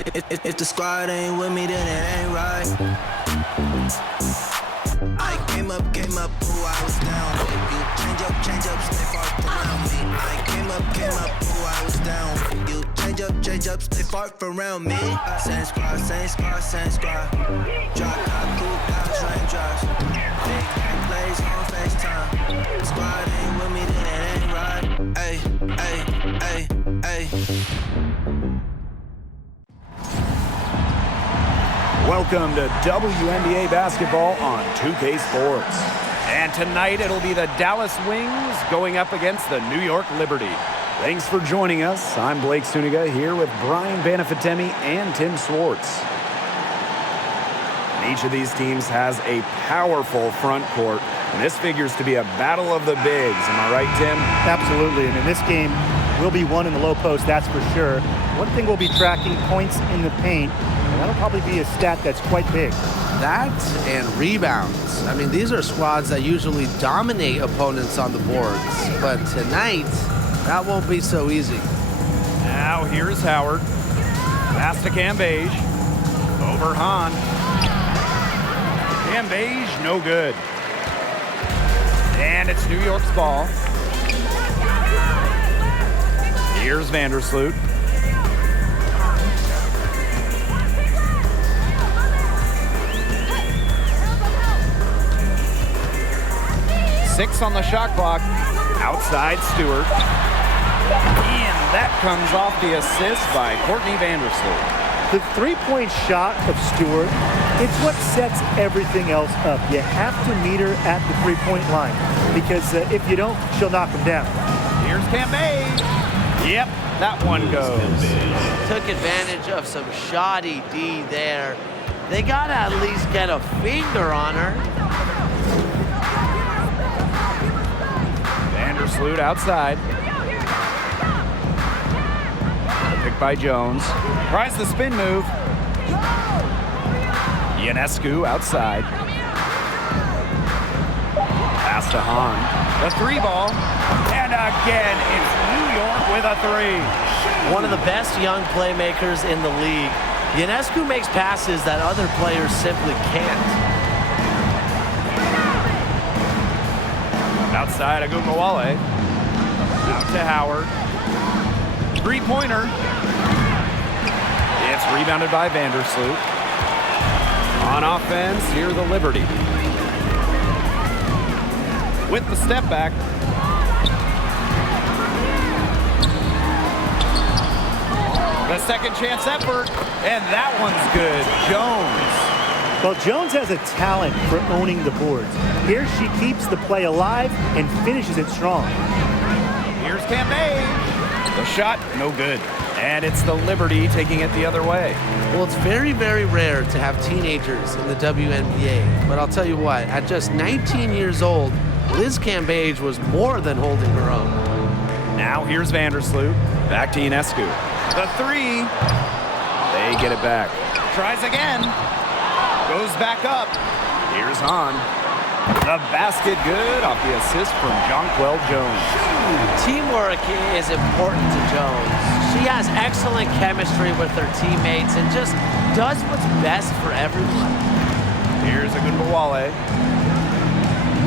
If the squad ain't with me, then it ain't right. I came up, ooh, I was down with you. Change up, stay far around me. I came up, ooh, I was down with you. Change up, stay far around me. Same squad. Drop top, cool down, raindrops. Big bang plays on FaceTime. Squad ain't with me, then it ain't right. Ay. Welcome to WNBA basketball on 2K Sports. And tonight it'll be the Dallas Wings going up against the New York Liberty. Thanks for joining us. I'm Blake Suniga here with Brian Banafitemi and Tim Swartz. And each of these teams has a powerful front court, and this figures to be a battle of the bigs. Am I right, Tim? Absolutely. I mean, this game will be won in the low post, that's for sure. One thing we'll be tracking, points in the paint. That'll probably be a stat that's quite big. That and rebounds. I mean, these are squads that usually dominate opponents on the boards. But tonight, that won't be so easy. Now here's Howard. Pass to Cambage. Over Hahn. Cambage, no good. And it's New York's ball. Here's Vandersloot. Six on the shot clock. Outside Stewart. And that comes off the assist by Courtney Vandersloot. The three-point shot of Stewart, it's what sets everything else up. You have to meet her at the three-point line because if you don't, she'll knock them down. Here's Cambage. Yep, that one goes. Took advantage of some shoddy D there. They got to at least get a finger on her. Vandersloot outside. Picked by Jones. Tries the spin move. Ionescu outside. Pass to Hahn. The three ball. And again, it's New York with a three. One of the best young playmakers in the league. Ionescu makes passes that other players simply can't. Outside Agumawale. Out to Howard. Three-pointer. It's rebounded by Vandersloot. On offense, here the Liberty. With the step back. The second chance effort, and that one's good. Jones. Well, Jones has a talent for owning the boards. Here she keeps the play alive and finishes it strong. Here's Cambage. The shot, no good. And it's the Liberty taking it the other way. Well, it's very, very rare to have teenagers in the WNBA. But I'll tell you what, at just 19 years old, Liz Cambage was more than holding her own. Now here's Vandersloot. Back to Ionescu. The three. They get it back. Tries again. Goes back up. Here's Hahn. The basket good off the assist from Jonquel Jones. Teamwork is important to Jones. She has excellent chemistry with her teammates and just does what's best for everyone. Here's Agumawale.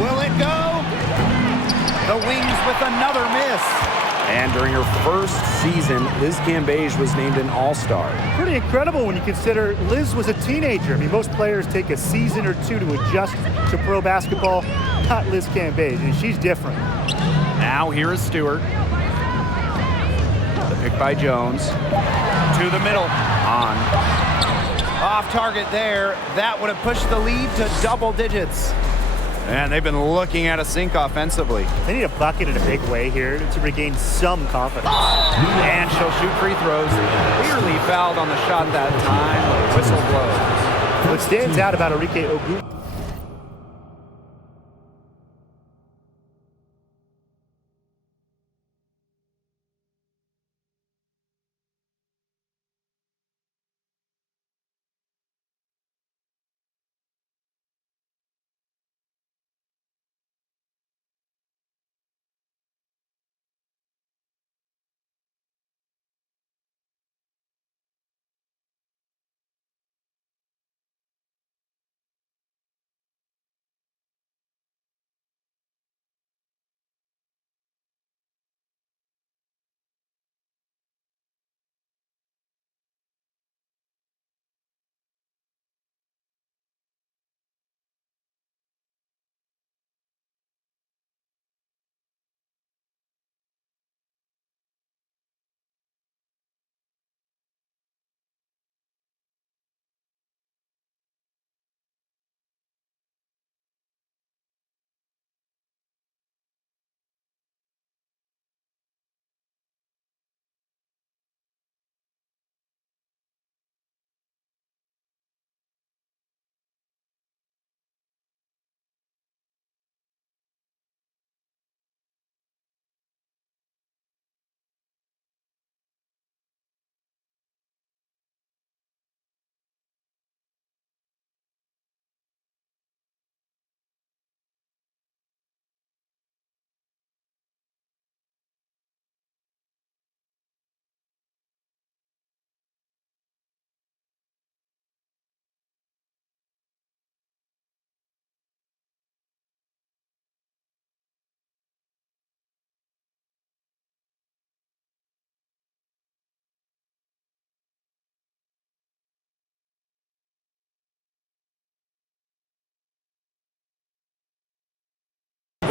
Will it go? The Wings with another miss. And during her first season, Liz Cambage was named an All-Star. Pretty incredible when you consider Liz was a teenager. I mean, most players take a season or two to adjust to pro basketball. Not Liz Cambage, and she's different. Now here is Stewart. The pick by Jones. To the middle. On. Off target there. That would have pushed the lead to double digits. And they've been looking at a sink offensively. They need a bucket in a big way here to regain some confidence. And she'll shoot free throws. Clearly fouled on the shot that time. The whistle blows. What stands out about Arike Ogu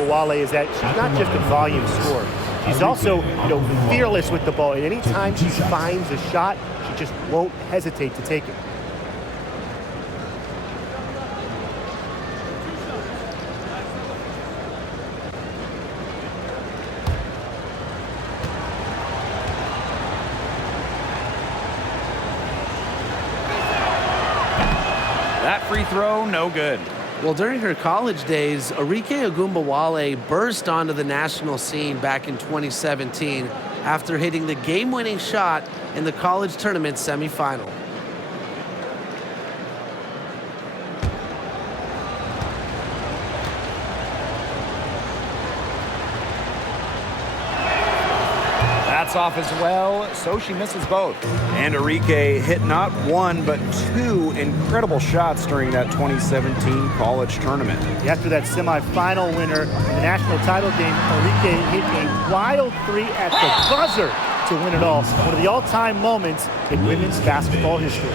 Ogumbawale is that she's not just a volume scorer. She's also, fearless with the ball. Anytime she finds a shot, she just won't hesitate to take it. That free throw, no good. Well, during her college days, Arike Ogumbawale burst onto the national scene back in 2017 after hitting the game-winning shot in the college tournament semifinal. That's off as well, so she misses both. And Arike hit not one, but two incredible shots during that 2017 college tournament. After that semifinal winner in the national title game, Arike hit a wild three at the buzzer to win it all. One of the all-time moments in women's basketball history.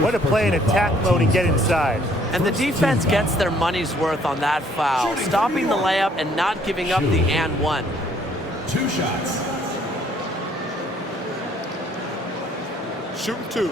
What a play in attack mode and get inside. And the defense gets their money's worth on that foul, stopping the layup and not giving up the and one. 2 shots. Shooting 2.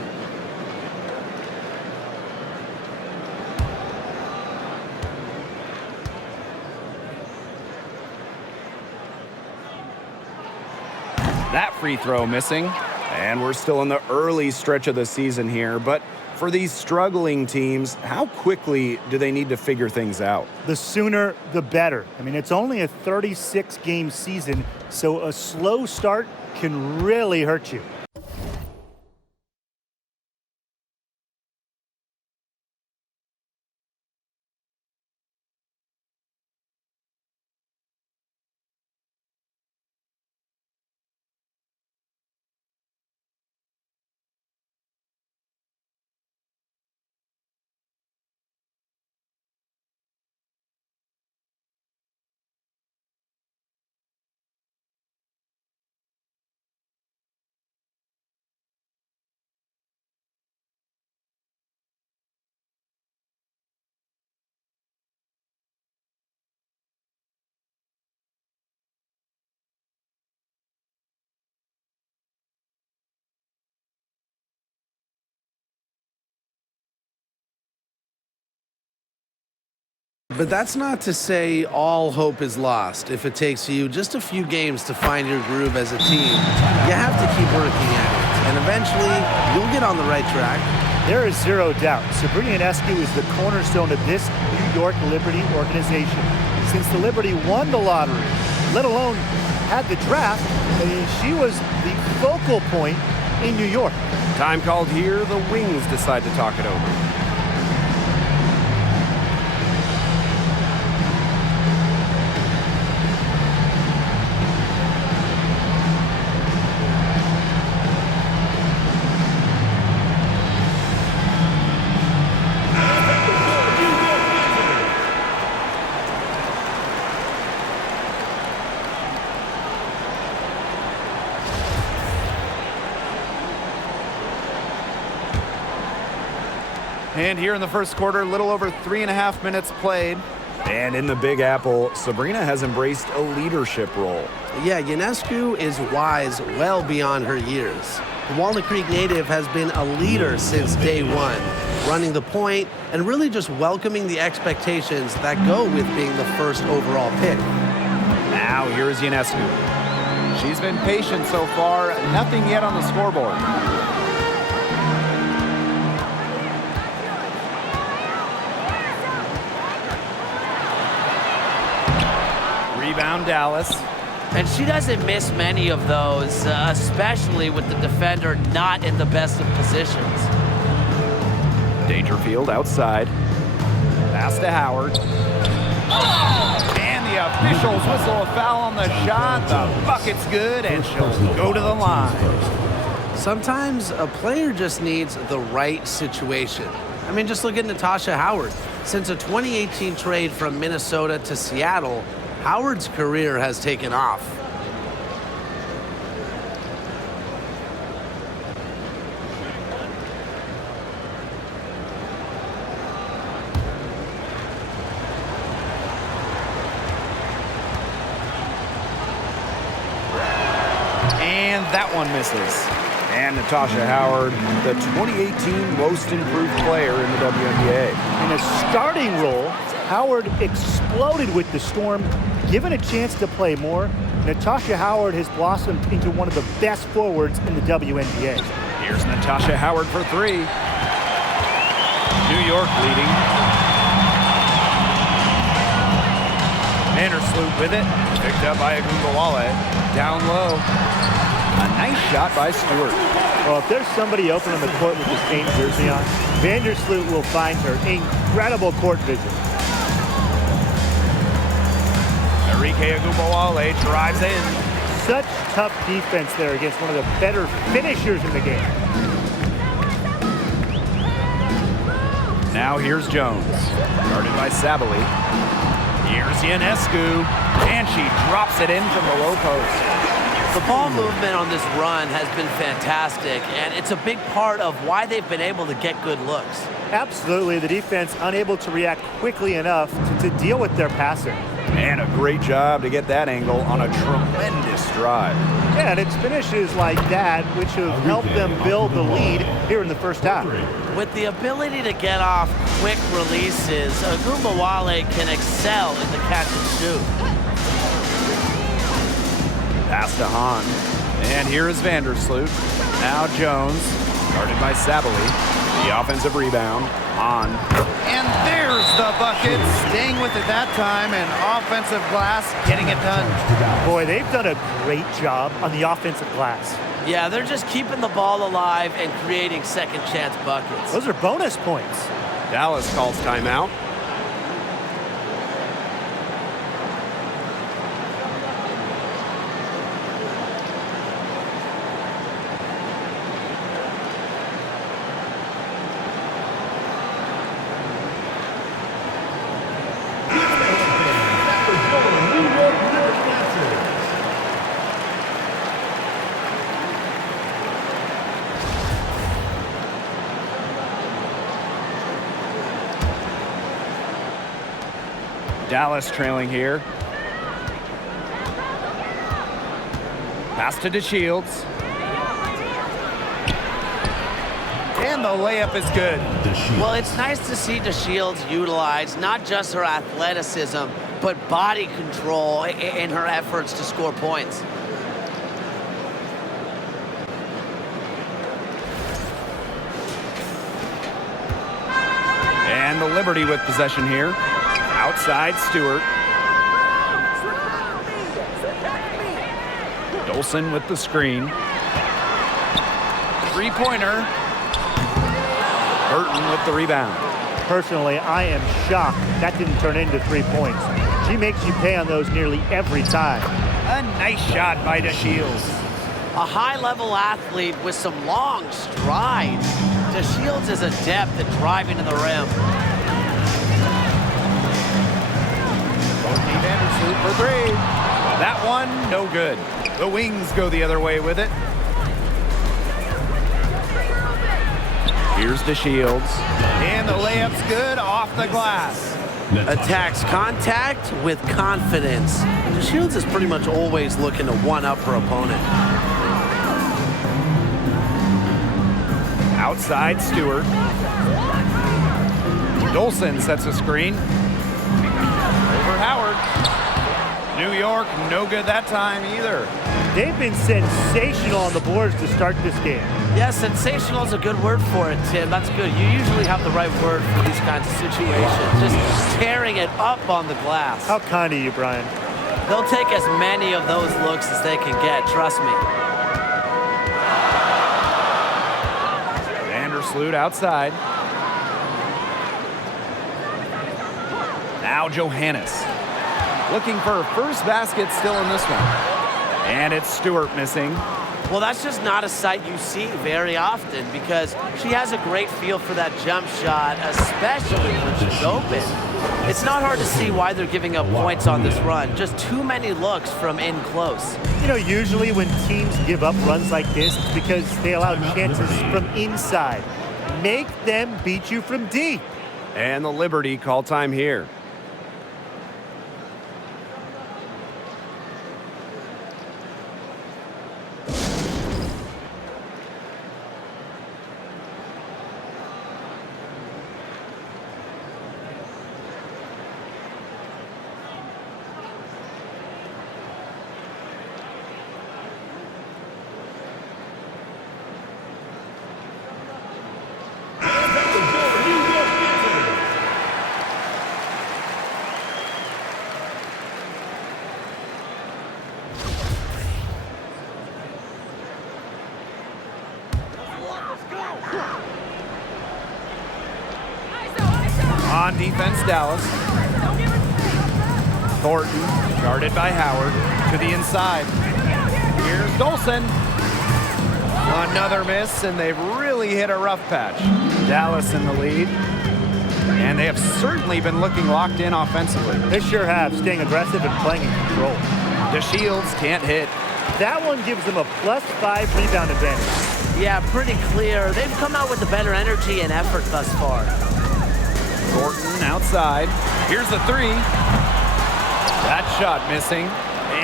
That free throw missing. And we're still in the early stretch of the season here. But for these struggling teams, how quickly do they need to figure things out? The sooner, the better. I mean, it's only a 36-game season, so a slow start can really hurt you. But that's not to say all hope is lost. If it takes you just a few games to find your groove as a team, you have to keep working at it. And eventually, you'll get on the right track. There is zero doubt. Sabrina Ionescu is the cornerstone of this New York Liberty organization. Since the Liberty won the lottery, let alone had the draft, she was the focal point in New York. Time called here, the Wings decide to talk it over. And here in the first quarter, a little over 3.5 minutes played. And in the Big Apple, Sabrina has embraced a leadership role. Yeah, Ionescu is wise well beyond her years. The Walnut Creek native has been a leader since day one, running the point and really just welcoming the expectations that go with being the first overall pick. Now here's Ionescu. She's been patient so far, nothing yet on the scoreboard. Rebound Dallas. And she doesn't miss many of those, especially with the defender not in the best of positions. Dangerfield outside. Pass to Howard. And the officials whistle a foul on the shot. The bucket's good, and she'll go to the line. Sometimes a player just needs the right situation. I mean, just look at Natasha Howard. Since a 2018 trade from Minnesota to Seattle, Howard's career has taken off. that one misses. And Natasha Howard, the 2018 most improved player in the WNBA. In a starting role, Howard exploded with the Storm. Given a chance to play more, Natasha Howard has blossomed into one of the best forwards in the WNBA. Here's Natasha Howard for three. New York leading. Vandersloot with it. Picked up by Agumbawale. Down low. A nice shot by Stewart. Well, if there's somebody open on the court with the same jersey on, Vandersloot will find her. Incredible court vision. Enrique Agumbawale drives in. Such tough defense there against one of the better finishers in the game. Now here's Jones. Guarded by Sabali. Here's Ionescu. And she drops it in from the low post. The ball movement on this run has been fantastic, and it's a big part of why they've been able to get good looks. Absolutely, the defense unable to react quickly enough to deal with their passer. And a great job to get that angle on a tremendous drive. Yeah, and it's finishes like that which have helped them build the lead here in the first half. With the ability to get off quick releases, Agumbawale can excel in the catch and shoot. Pass to Hahn. And here is Vandersloot. Now Jones, guarded by Sabali. The offensive rebound. Hahn. And there's the bucket. Staying with it that time, and offensive glass getting it done. Boy, they've done a great job on the offensive glass. Yeah, they're just keeping the ball alive and creating second chance buckets. Those are bonus points. Dallas calls timeout. Dallas trailing here. Pass to DeShields. And the layup is good. Well, it's nice to see DeShields utilize not just her athleticism, but body control in her efforts to score points. And the Liberty with possession here. Outside Stewart. Dolson with the screen. Three-pointer. Burton with the rebound. Personally, I am shocked that didn't turn into 3 points. She makes you pay on those nearly every time. A nice shot by DeShields. A high-level athlete with some long strides. DeShields is adept at driving to the rim. Vandersloot for three. That one, no good. The Wings go the other way with it. Here's DeShields. And the layup's good off the glass. Attacks contact with confidence. DeShields is pretty much always looking to one-up her opponent. Outside Stewart. Dolson sets a screen. Over Howard. New York, no good that time either. They've been sensational on the boards to start this game. Yeah, sensational is a good word for it, Tim. That's good. You usually have the right word for these kinds of situations. Just tearing it up on the glass. How kind of you, Brian. They'll take as many of those looks as they can get, trust me. Vandersloot outside. Now Johannes. Looking for her first basket still in this one. And it's Stewart missing. Well, that's just not a sight you see very often because she has a great feel for that jump shot, especially when she's open. It's not hard to see why they're giving up points on this run. Just too many looks from in close. You know, usually when teams give up runs like this, it's because they allow chances from inside. Make them beat you from deep. And the Liberty call time here. On defense, Dallas. Thornton, guarded by Howard, to the inside. Here's Dolson. Another miss, and they've really hit a rough patch. Dallas in the lead, and they have certainly been looking locked in offensively. They sure have, staying aggressive and playing in control. DeShields can't hit. That one gives them a +5 rebound advantage. Yeah, pretty clear. They've come out with the better energy and effort thus far. Thornton outside. Here's the three. That shot missing.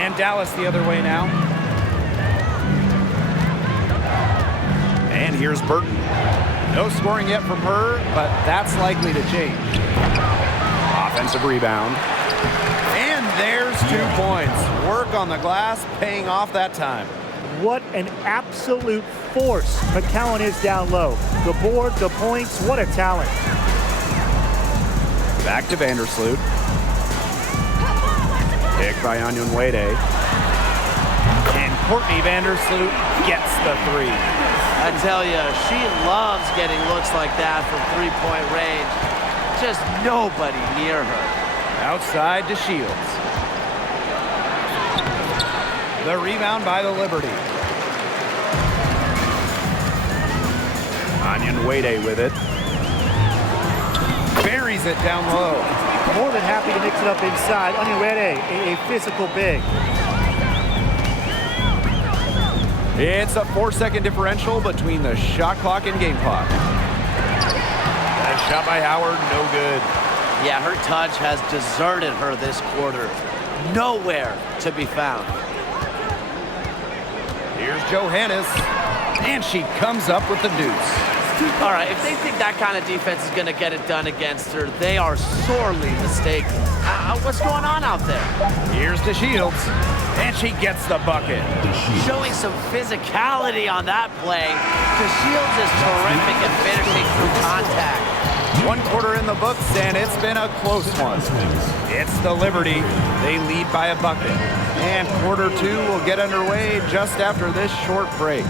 And Dallas the other way now. And here's Burton. No scoring yet from her, but that's likely to change. Offensive rebound. And there's 2 points. Work on the glass, paying off that time. What an absolute force McCowan is down low. The board, the points, what a talent. Back to Vandersloot. Pick by Onyenwere. And Courtney Vandersloot gets the three. I tell you, she loves getting looks like that from three-point range. Just nobody near her. Outside to Shields. The rebound by the Liberty. Onyenwere with it. Buries it down low. More than happy to mix it up inside. Onyenwere, a physical big. It's a 4-second differential between the shot clock and game clock. Nice shot by Howard, no good. Yeah, her touch has deserted her this quarter. Nowhere to be found. Here's Johannes, and she comes up with the deuce. All right, if they think that kind of defense is going to get it done against her, they are sorely mistaken. What's going on out there? Here's DeShields, and she gets the bucket. Showing some physicality on that play. DeShields is terrific at finishing through contact. 1 quarter in the books, and it's been a close one. It's the Liberty. They lead by a bucket. And quarter 2 will get underway just after this short break.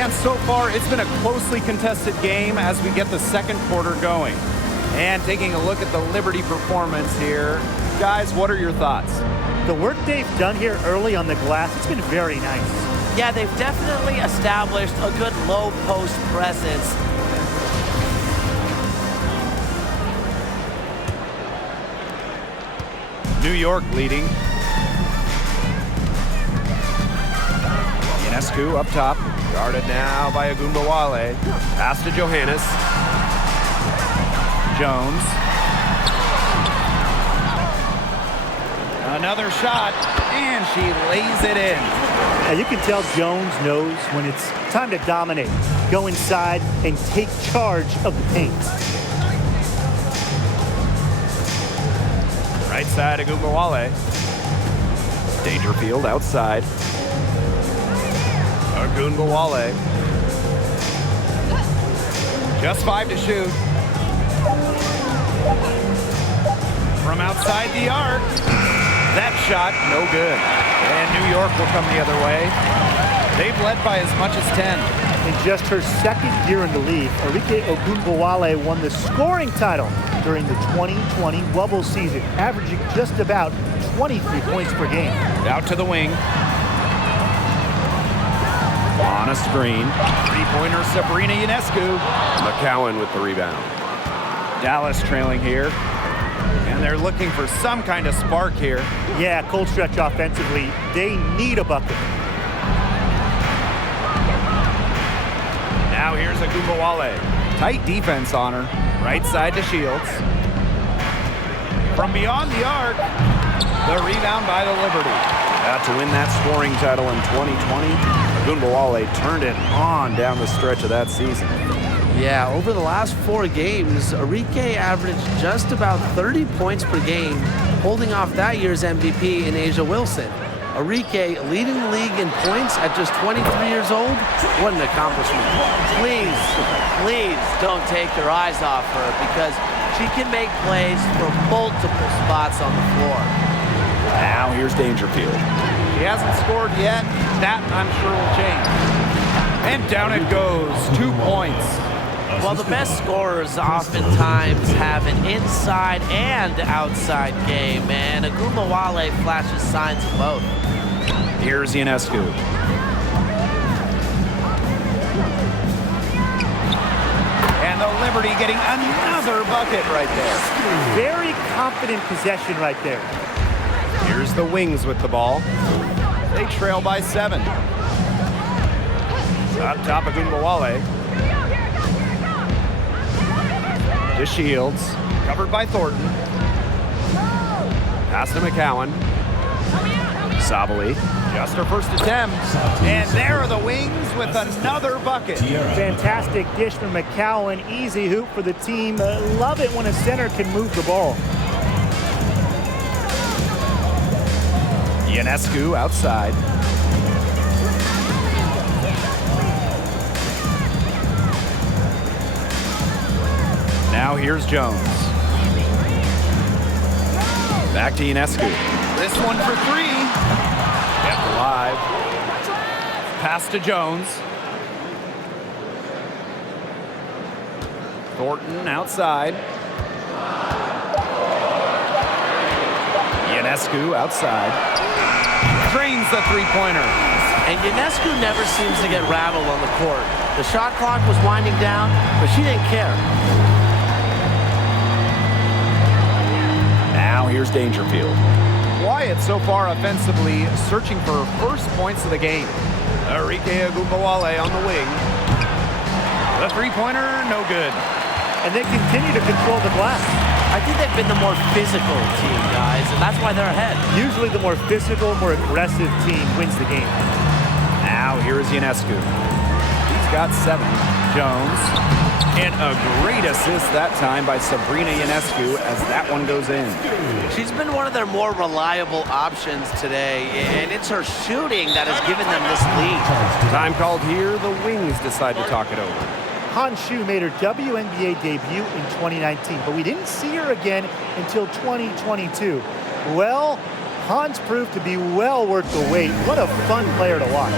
And so far, it's been a closely contested game as we get the second quarter going. And taking a look at the Liberty performance here, guys, what are your thoughts? The work they've done here early on the glass, it's been very nice. Yeah, they've definitely established a good low post presence. New York leading. Ionescu up top, guarded now by Agumbawale. Pass to Johannes. Jones. Another shot, and she lays it in. Now you can tell Jones knows when it's time to dominate, go inside, and take charge of the paint. Right side, Agumbawale. Dangerfield outside. Agumbawale. Just 5 to shoot. From outside the arc. That shot, no good. And New York will come the other way. They've led by as much as 10. In just her second year in the league, Arike Ogunbowale won the scoring title during the 2020 Wubble season, averaging just about 23 points per game. Out to the wing. On a screen. Three-pointer, Sabrina Ionescu. McCowan with the rebound. Dallas trailing here. And they're looking for some kind of spark here. Yeah, cold stretch offensively. They need a bucket. Now here's Agumbawale. Tight defense on her. Right side to Shields. From beyond the arc, the rebound by the Liberty. To win that scoring title in 2020, Agumbawale turned it on down the stretch of that season. Yeah, over the last 4 games, Arike averaged just about 30 points per game, holding off that year's MVP in Asia Wilson. Arike leading the league in points at just 23 years old. What an accomplishment. Please, please don't take your eyes off her because she can make plays from multiple spots on the floor. Now here's Dangerfield. She hasn't scored yet. That, I'm sure, will change. And down it goes. 2 points. Well, the best scorers oftentimes have an inside and outside game, and Agumbawale flashes signs of both. Here's Ionescu. And the Liberty getting another bucket right there. Very confident possession right there. Here's the Wings with the ball. They trail by 7. Up top, Agumbawale. To Shields. Covered by Thornton. Pass to McCowan. Sabali. Just her first attempt. And there are the Wings with another bucket. Fantastic dish from McCowan. Easy hoop for the team. Love it when a center can move the ball. Ionescu outside. Now here's Jones. Back to Ionescu. This one for 3. Kept alive. Pass to Jones. Thornton outside. Ionescu outside. Drains the three-pointer. And Ionescu never seems to get rattled on the court. The shot clock was winding down, but she didn't care. Now here's Dangerfield. Wyatt so far offensively searching for her first points of the game. Arike Agumbawale on the wing. The three-pointer, no good. And they continue to control the glass. I think they've been the more physical team, guys, and that's why they're ahead. Usually the more physical, more aggressive team wins the game. Now here is Ionescu. He's got 7. Jones. And a great assist that time by Sabrina Ionescu as that one goes in. She's been one of their more reliable options today, and it's her shooting that has given them this lead. Time called here. The Wings decide to talk it over. Han Shu made her WNBA debut in 2019, but we didn't see her again until 2022. Well, Han's proved to be well worth the wait. What a fun player to watch.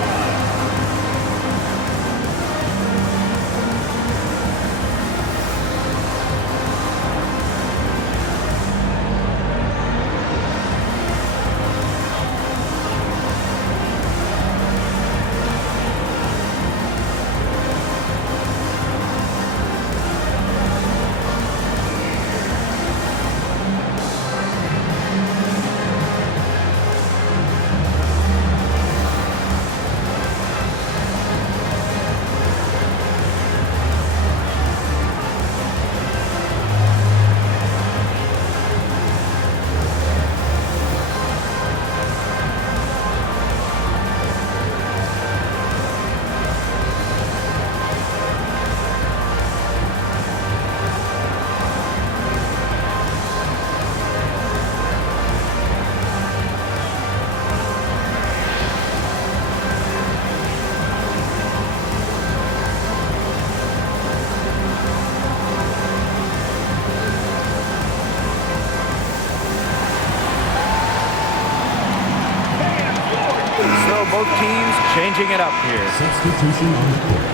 teams changing it up here. Substitution on the court.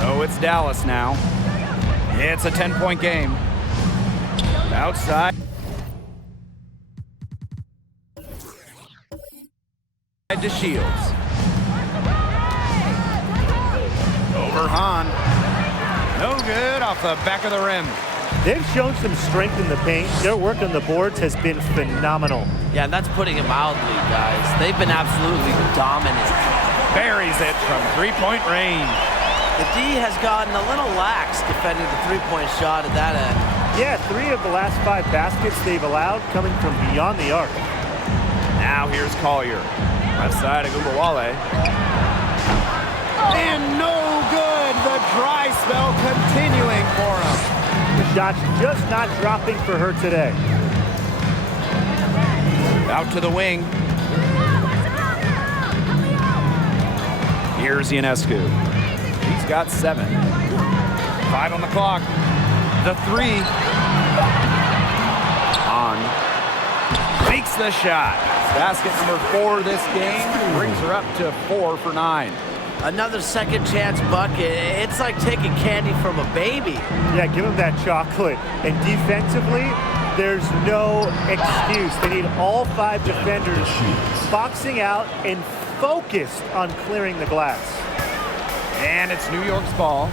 So it's Dallas now. It's a 10-point game. Outside. To Shields. Over Hahn. No good off the back of the rim. They've shown some strength in the paint. Their work on the boards has been phenomenal. Yeah, and that's putting it mildly, guys. They've been absolutely dominant. Buries it from three-point range. The D has gotten a little lax defending the three-point shot at that end. Yeah, 3 of the last 5 baskets they've allowed coming from beyond the arc. Now here's Collier. Left side of Gumbawale. And no good. The dry spell continuing for him. The shot's just not dropping for her today. Out to the wing. Here's Ionescu. He's got 7. 5 on the clock. The 3. On. Makes the shot. Basket number 4 this game. Brings her up to 4 for 9. Another second chance bucket. It's like taking candy from a baby. Yeah, give them that chocolate. And defensively, there's no excuse. They need all 5 defenders boxing out and focused on clearing the glass. And it's New York's ball.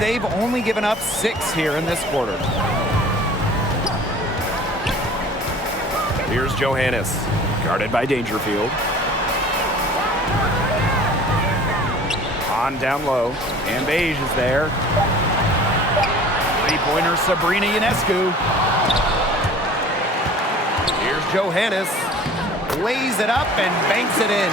They've only given up 6 here in this quarter. Here's Johannes, guarded by Dangerfield. On down low, and Beige is there. Three-pointer Sabrina Ionescu. Here's Johannes, lays it up and banks it in.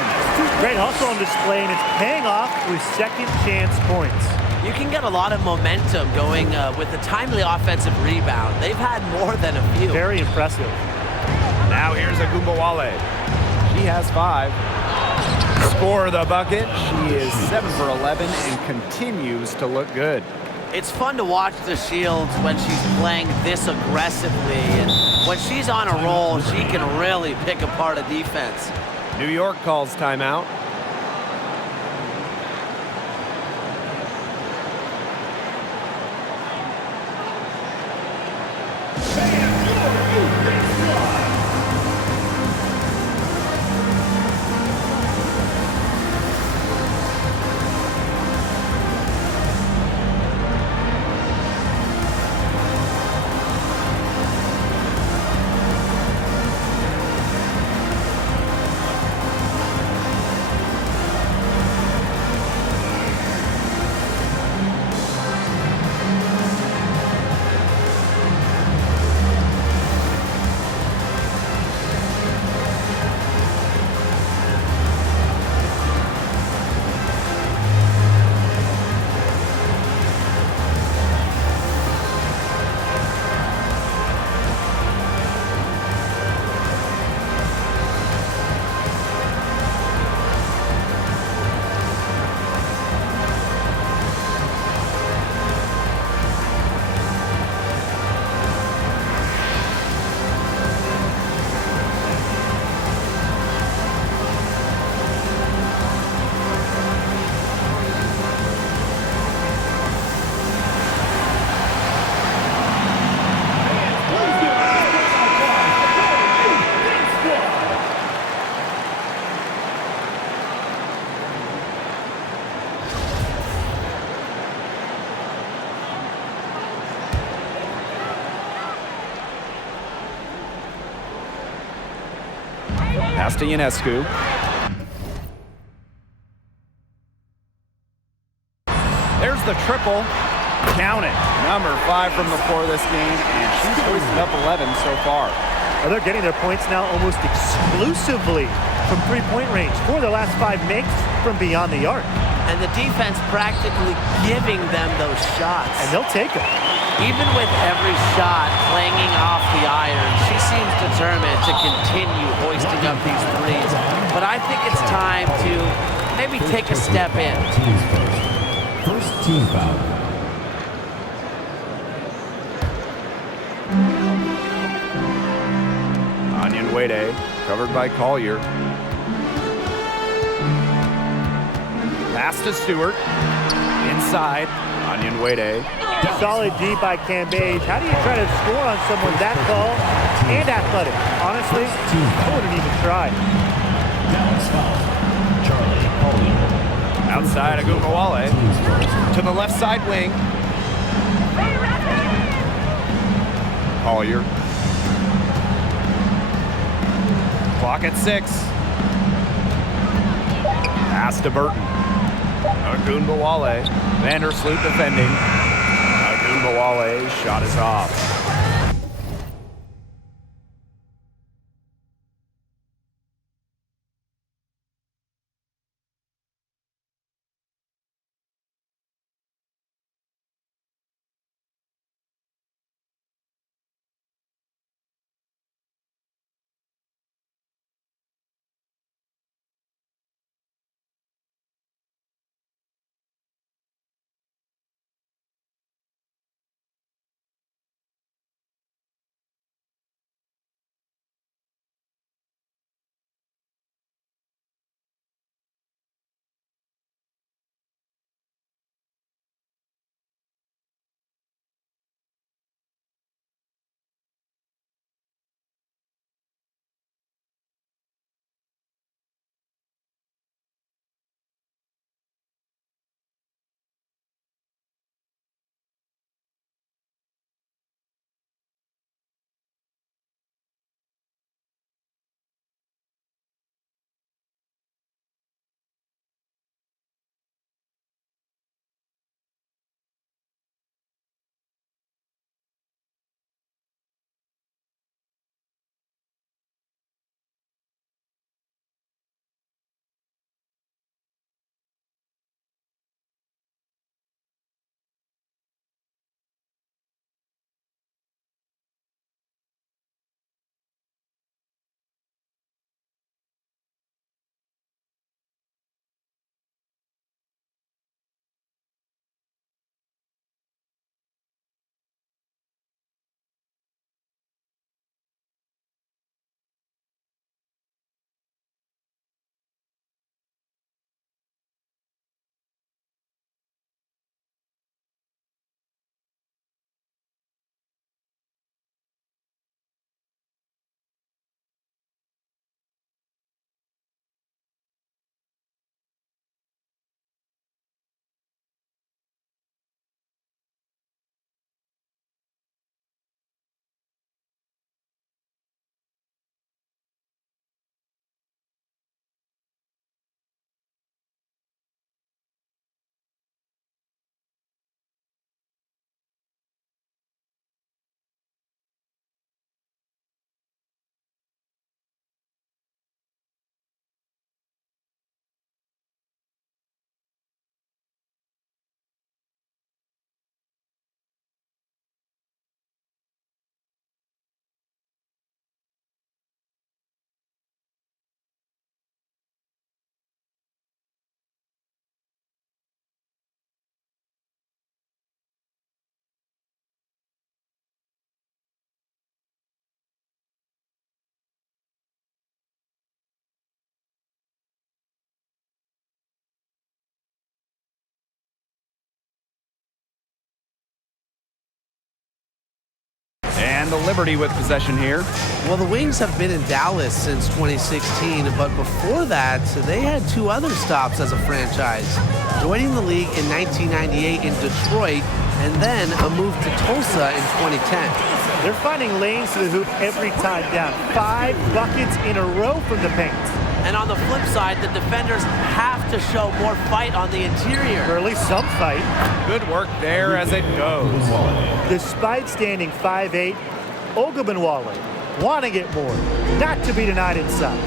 Great hustle on display, and it's paying off with second chance points. You can get a lot of momentum going with a timely offensive rebound. They've had more than a few. Very impressive. Now here's Agumbawale. She has 5. Score the bucket. She is 7 for 11 and continues to look good. It's fun to watch the Shields when she's playing this aggressively. And when she's on a roll, she can really pick apart a defense. New York calls timeout. Pass to Ionescu. There's the triple. Count it. Number 5 from the floor this game, and she's hoisted up 11 so far. Well, they're getting their points now almost exclusively from three-point range. 4 of their last 5 makes from beyond the arc. And the defense practically giving them those shots. And they'll take them. Even with every shot clanging off the iron, she seems determined to continue hoisting up these threes. But I think it's time to maybe take a step in. First team foul. Covered by Collier. Pass to Stewart. Inside. Onyenwere. Solid D by Cambage. How do you try to score on someone that tall and athletic? Honestly, I wouldn't even try. Dallas foul. Charlie Collier. Outside Agumbawale. To the left side wing. Collier. Clock at 6. Pass to Burton. Agumbawale. Vandersloot defending. Agumbawale's shot is off. And the Liberty with possession here. Well, the Wings have been in Dallas since 2016, but before that, they had 2 other stops as a franchise. Joining the league in 1998 in Detroit, and then a move to Tulsa in 2010. They're finding lanes to the hoop every time down. 5 buckets in a row from the paint. And on the flip side, the defenders have to show more fight on the interior. Or at least some fight. Good work there as it goes. Despite standing 5'8", Ogunbowale wanting it more, not to be denied inside.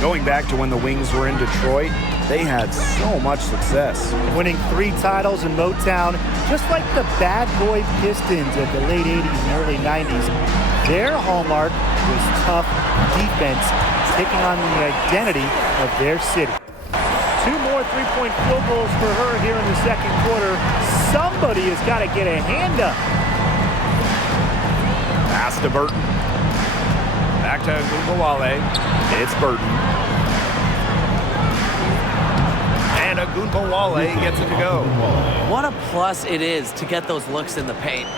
Going back to when the Wings were in Detroit, they had so much success. Winning 3 titles in Motown, just like the bad boy Pistons of the late 80s and early 90s. Their hallmark was tough defense, taking on the identity of their city. 2 more three-point field goals for her here in the second quarter. Somebody has got to get a hand up. Pass to Burton. Back to Agumbawale. It's Burton. And Agunbowale gets it to go. What a plus it is to get those looks in the paint.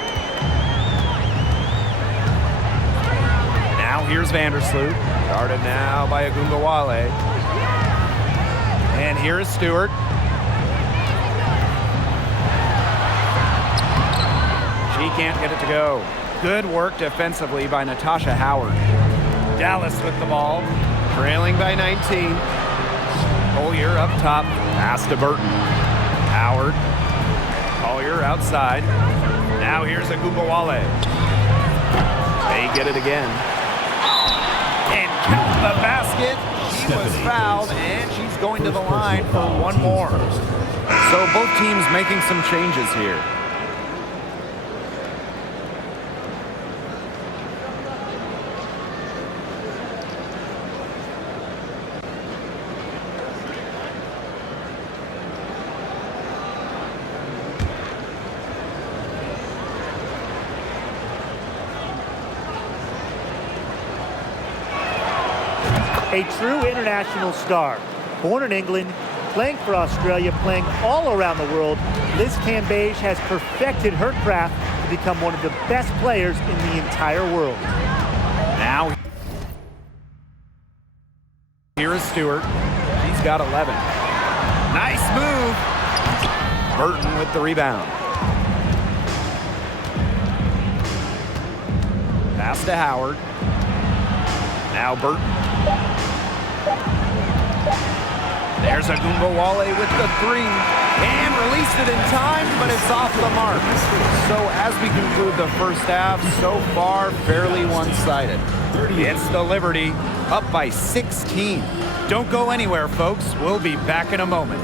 Now here's Vandersloot. Guarded now by Agunbowale. And here is Stewart. She can't get it to go. Good work defensively by Natasha Howard. Dallas with the ball, trailing by 19. Collier up top, pass to Burton. Howard, Collier outside. Now here's Agunbowale. They get it again. And count the basket. She was fouled, and she's going to the line for one more. So both teams making some changes here. A true international star. Born in England, playing for Australia, playing all around the world, Liz Cambage has perfected her craft to become one of the best players in the entire world. Now, here is Stewart. She's got 11. Nice move. Burton with the rebound. Pass to Howard. Now Burton. There's Agunbowale with the three. And released it in time, but it's off the mark. So as we conclude the first half, so far fairly one-sided. It's the Liberty, up by 16. Don't go anywhere, folks. We'll be back in a moment.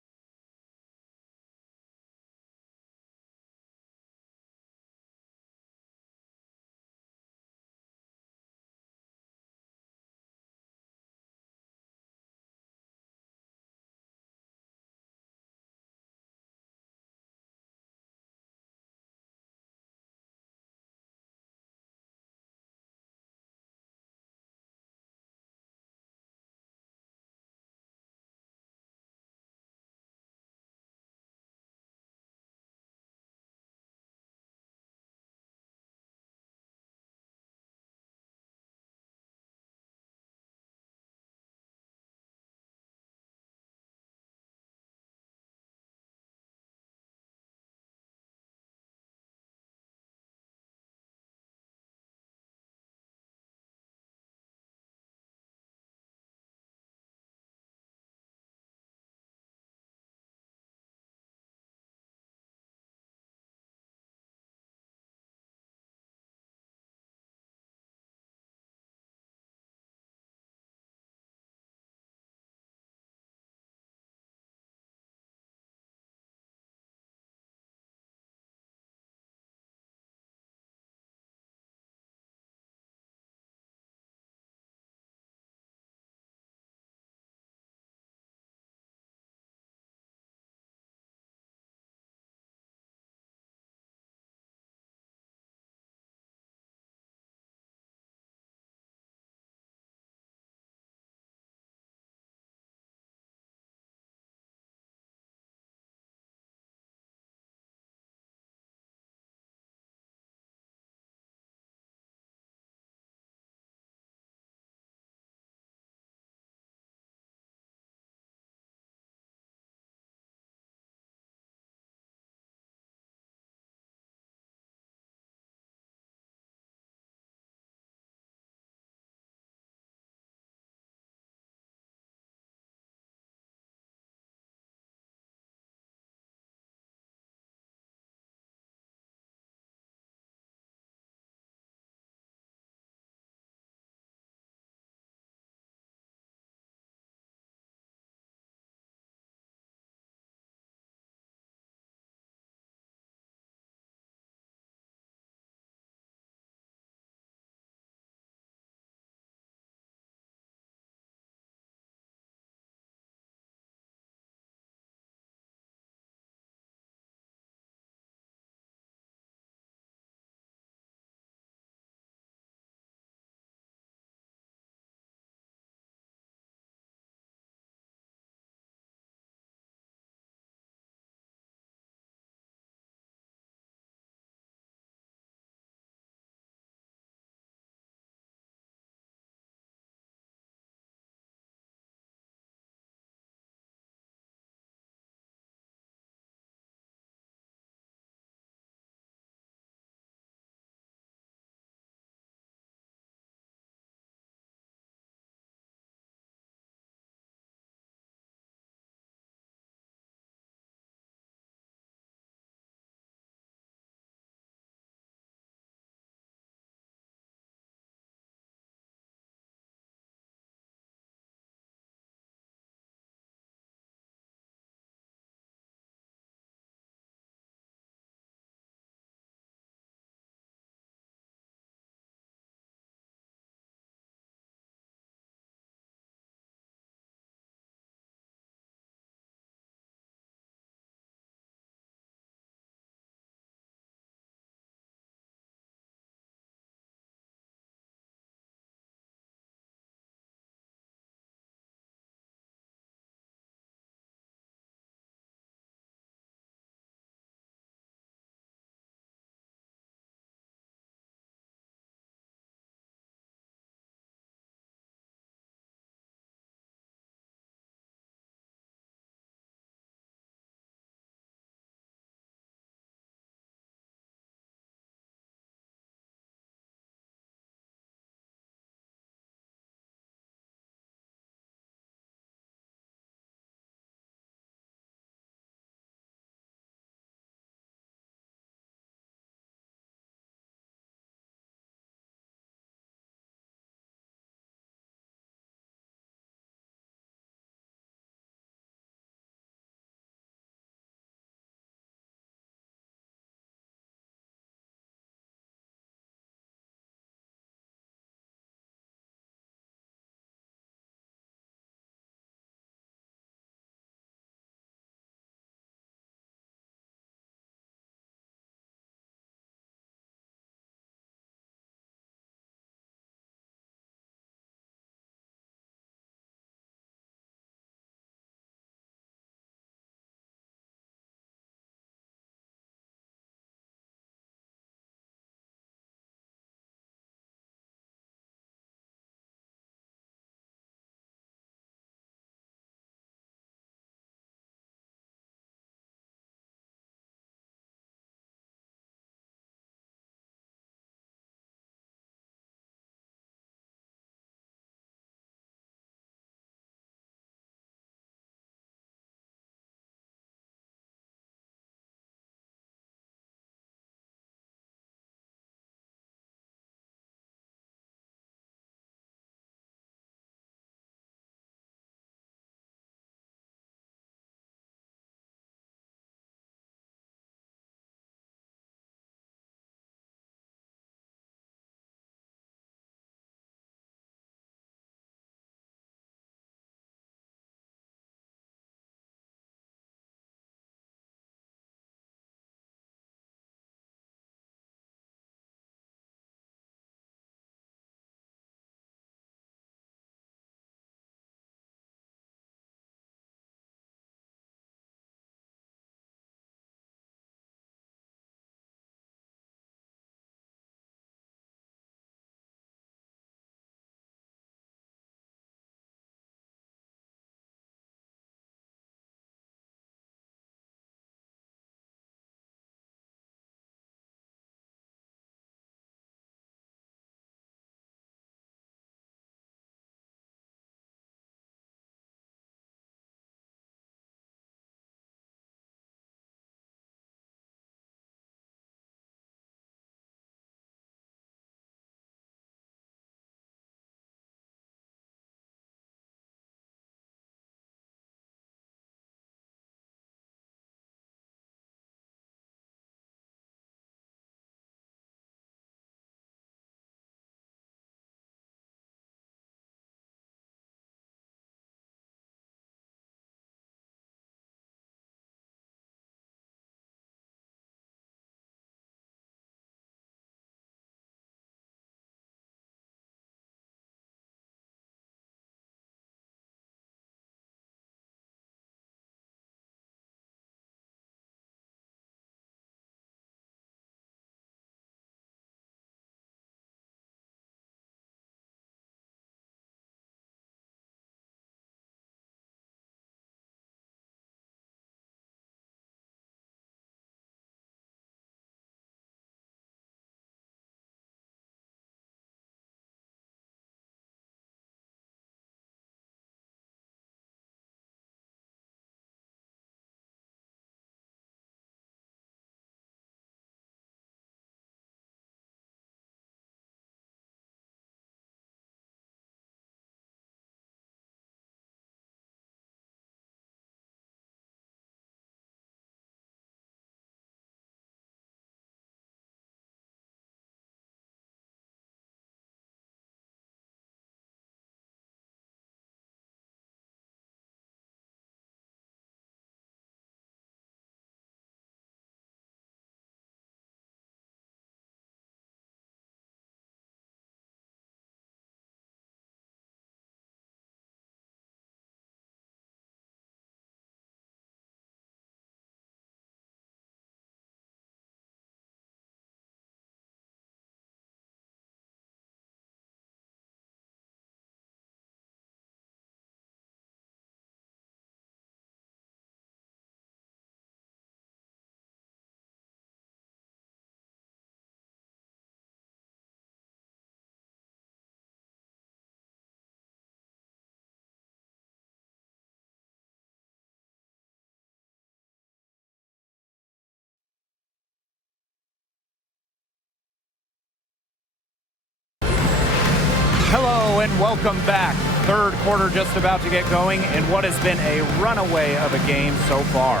Hello and welcome back. Third quarter just about to get going in what has been a runaway of a game so far.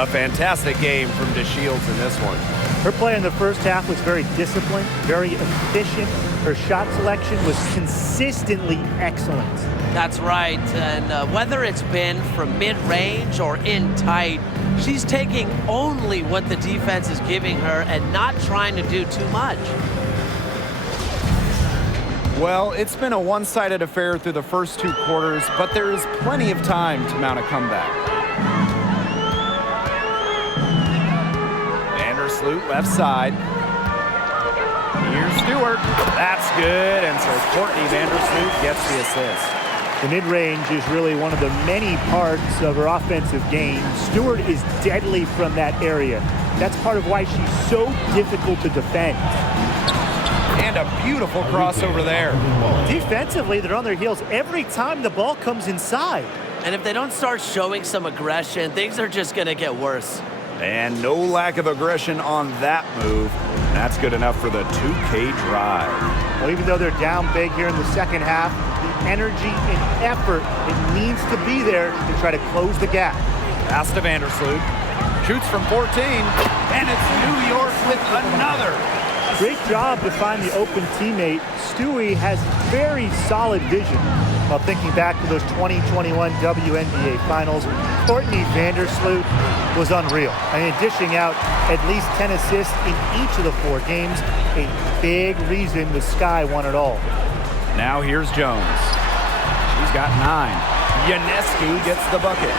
A fantastic game from DeShields in this one. Her play in the first half was very disciplined, very efficient. Her shot selection was consistently excellent. That's right, and whether it's been from mid-range or in tight, she's taking only what the defense is giving her and not trying to do too much. Well, it's been a one-sided affair through the first two quarters, but there is plenty of time to mount a comeback. Vandersloot left side. Here's Stewart. That's good, and so Courtney Vandersloot gets the assist. The mid-range is really one of the many parts of her offensive game. Stewart is deadly from that area. That's part of why she's so difficult to defend. And a beautiful crossover there. Defensively, they're on their heels every time the ball comes inside. And if they don't start showing some aggression, things are just going to get worse. And no lack of aggression on that move. That's good enough for the 2K drive. Well, even though they're down big here in the second half, the energy and effort it needs to be there to try to close the gap. Pass to Vandersloot. Shoots from 14. And it's New York with another. Great job to find the open teammate. Stewie has very solid vision. While thinking back to those 2021 WNBA finals, Courtney Vandersloot was unreal. I mean, dishing out at least 10 assists in each of the 4 games, a big reason the Sky won it all. Now here's Jones. She's got 9. Ionescu gets the bucket.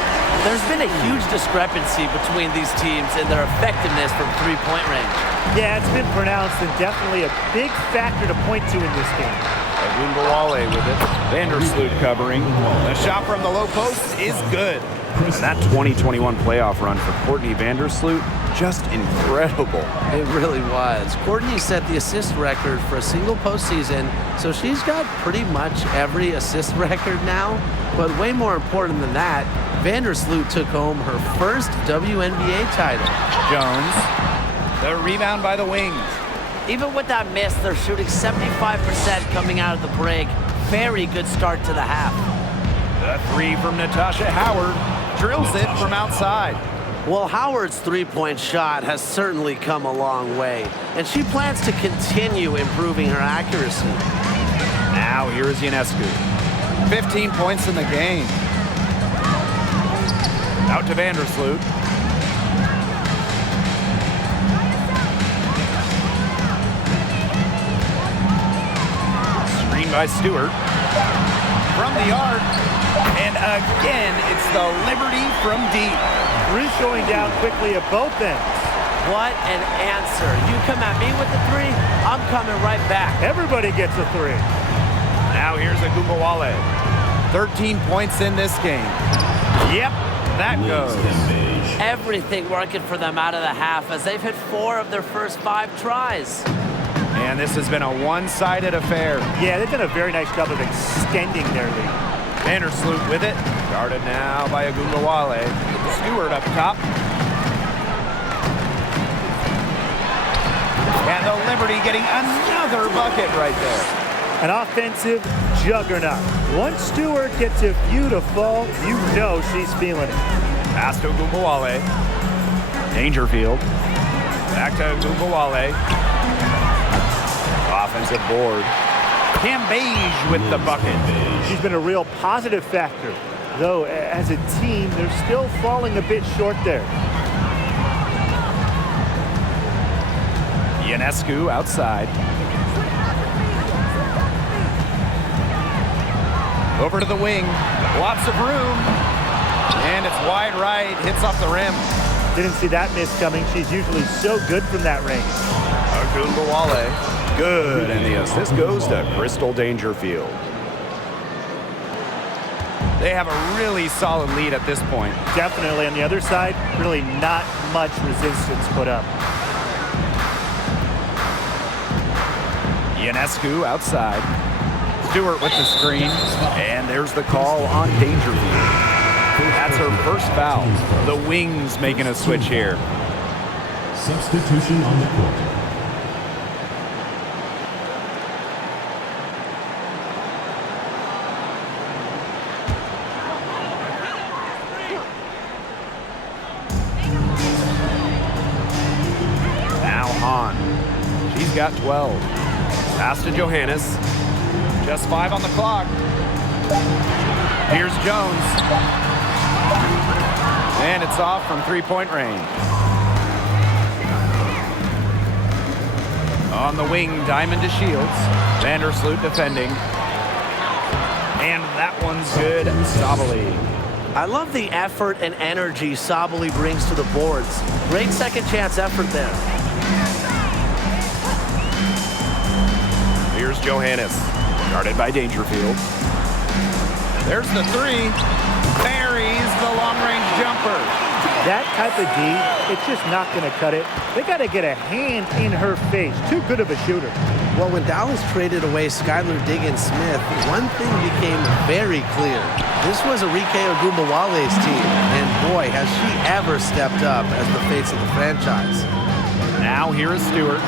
There's been a huge discrepancy between these teams in their effectiveness from three-point range. Yeah, it's been pronounced and definitely a big factor to point to in this game. Agumbawale with it. Vandersloot covering. The shot from the low post is good. And that 2021 playoff run for Courtney Vandersloot, just incredible. It really was. Courtney set the assist record for a single postseason, so she's got pretty much every assist record now. But way more important than that, Vandersloot took home her first WNBA title. Jones, the rebound by the wings. Even with that miss, they're shooting 75% coming out of the break. Very good start to the half. The 3 from Natasha Howard. Drills it from outside. Well, Howard's three-point shot has certainly come a long way, and she plans to continue improving her accuracy. Now here's Ionescu. 15 points in the game. Out to Vandersloot. Screen by Stewart. From the arc. And again, it's the Liberty from deep. Three showing down quickly at both ends. What an answer. You come at me with the 3, I'm coming right back. Everybody gets a 3. Now here's Agumbawale. 13 points in this game. Yep, that goes. Everything working for them out of the half as they've hit 4 of their first 5 tries. And this has been a one-sided affair. Yeah, they've done a very nice job of extending their lead. Vandersloot with it. Guarded now by Agumbawale. Stewart up top. And the Liberty getting another bucket right there. An offensive juggernaut. Once Stewart gets a few to fall, you know she's feeling it. Pass to Agumbawale. Dangerfield. Back to Agumbawale. Offensive board. Cambage with the bucket. She's been a real positive factor, though as a team, they're still falling a bit short there. Ionescu outside. Over to the wing. Lots of room. And it's wide right. Hits off the rim. Didn't see that miss coming. She's usually so good from that range. Agumbawale. Good, and the assist goes to Crystal Dangerfield. They have a really solid lead at this point. Definitely on the other side, really not much resistance put up. Ionescu outside. Stewart with the screen, and there's the call on Dangerfield. That's her first foul. The Wings making a switch here. Substitution on the court. on. She's got 12. Pass to Johannes. Just 5 on the clock. Here's Jones. And it's off from three-point range. On the wing, Diamond to Shields. Vandersloot defending. And that one's good. Sabali. I love the effort and energy Sabali brings to the boards. Great second chance effort there. Here's Johannes. Guarded by Dangerfield. There's the three. Buries the long-range jumper. That type of D, it's just not going to cut it. They got to get a hand in her face. Too good of a shooter. Well, when Dallas traded away Skylar Diggins-Smith, one thing became very clear. This was Arike Ogunbowale's team, and boy, has she ever stepped up as the face of the franchise. Now here is Stewart.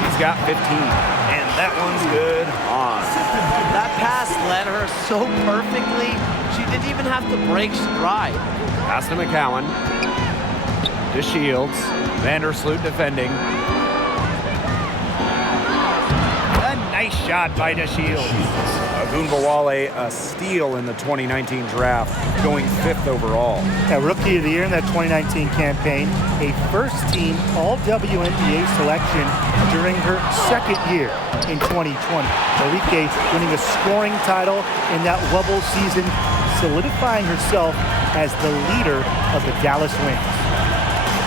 She's got 15, and that one's good on. That pass led her so perfectly, she didn't even have to break stride. Pass to McCowan. To Shields. Vandersloot defending. A nice shot by DeShields. Ogunbowale, a steal in the 2019 draft, going 5th overall. A Rookie of the Year in that 2019 campaign, a first-team All-WNBA selection during her second year in 2020. Arike winning a scoring title in that Wubble season, solidifying herself as the leader of the Dallas Wings.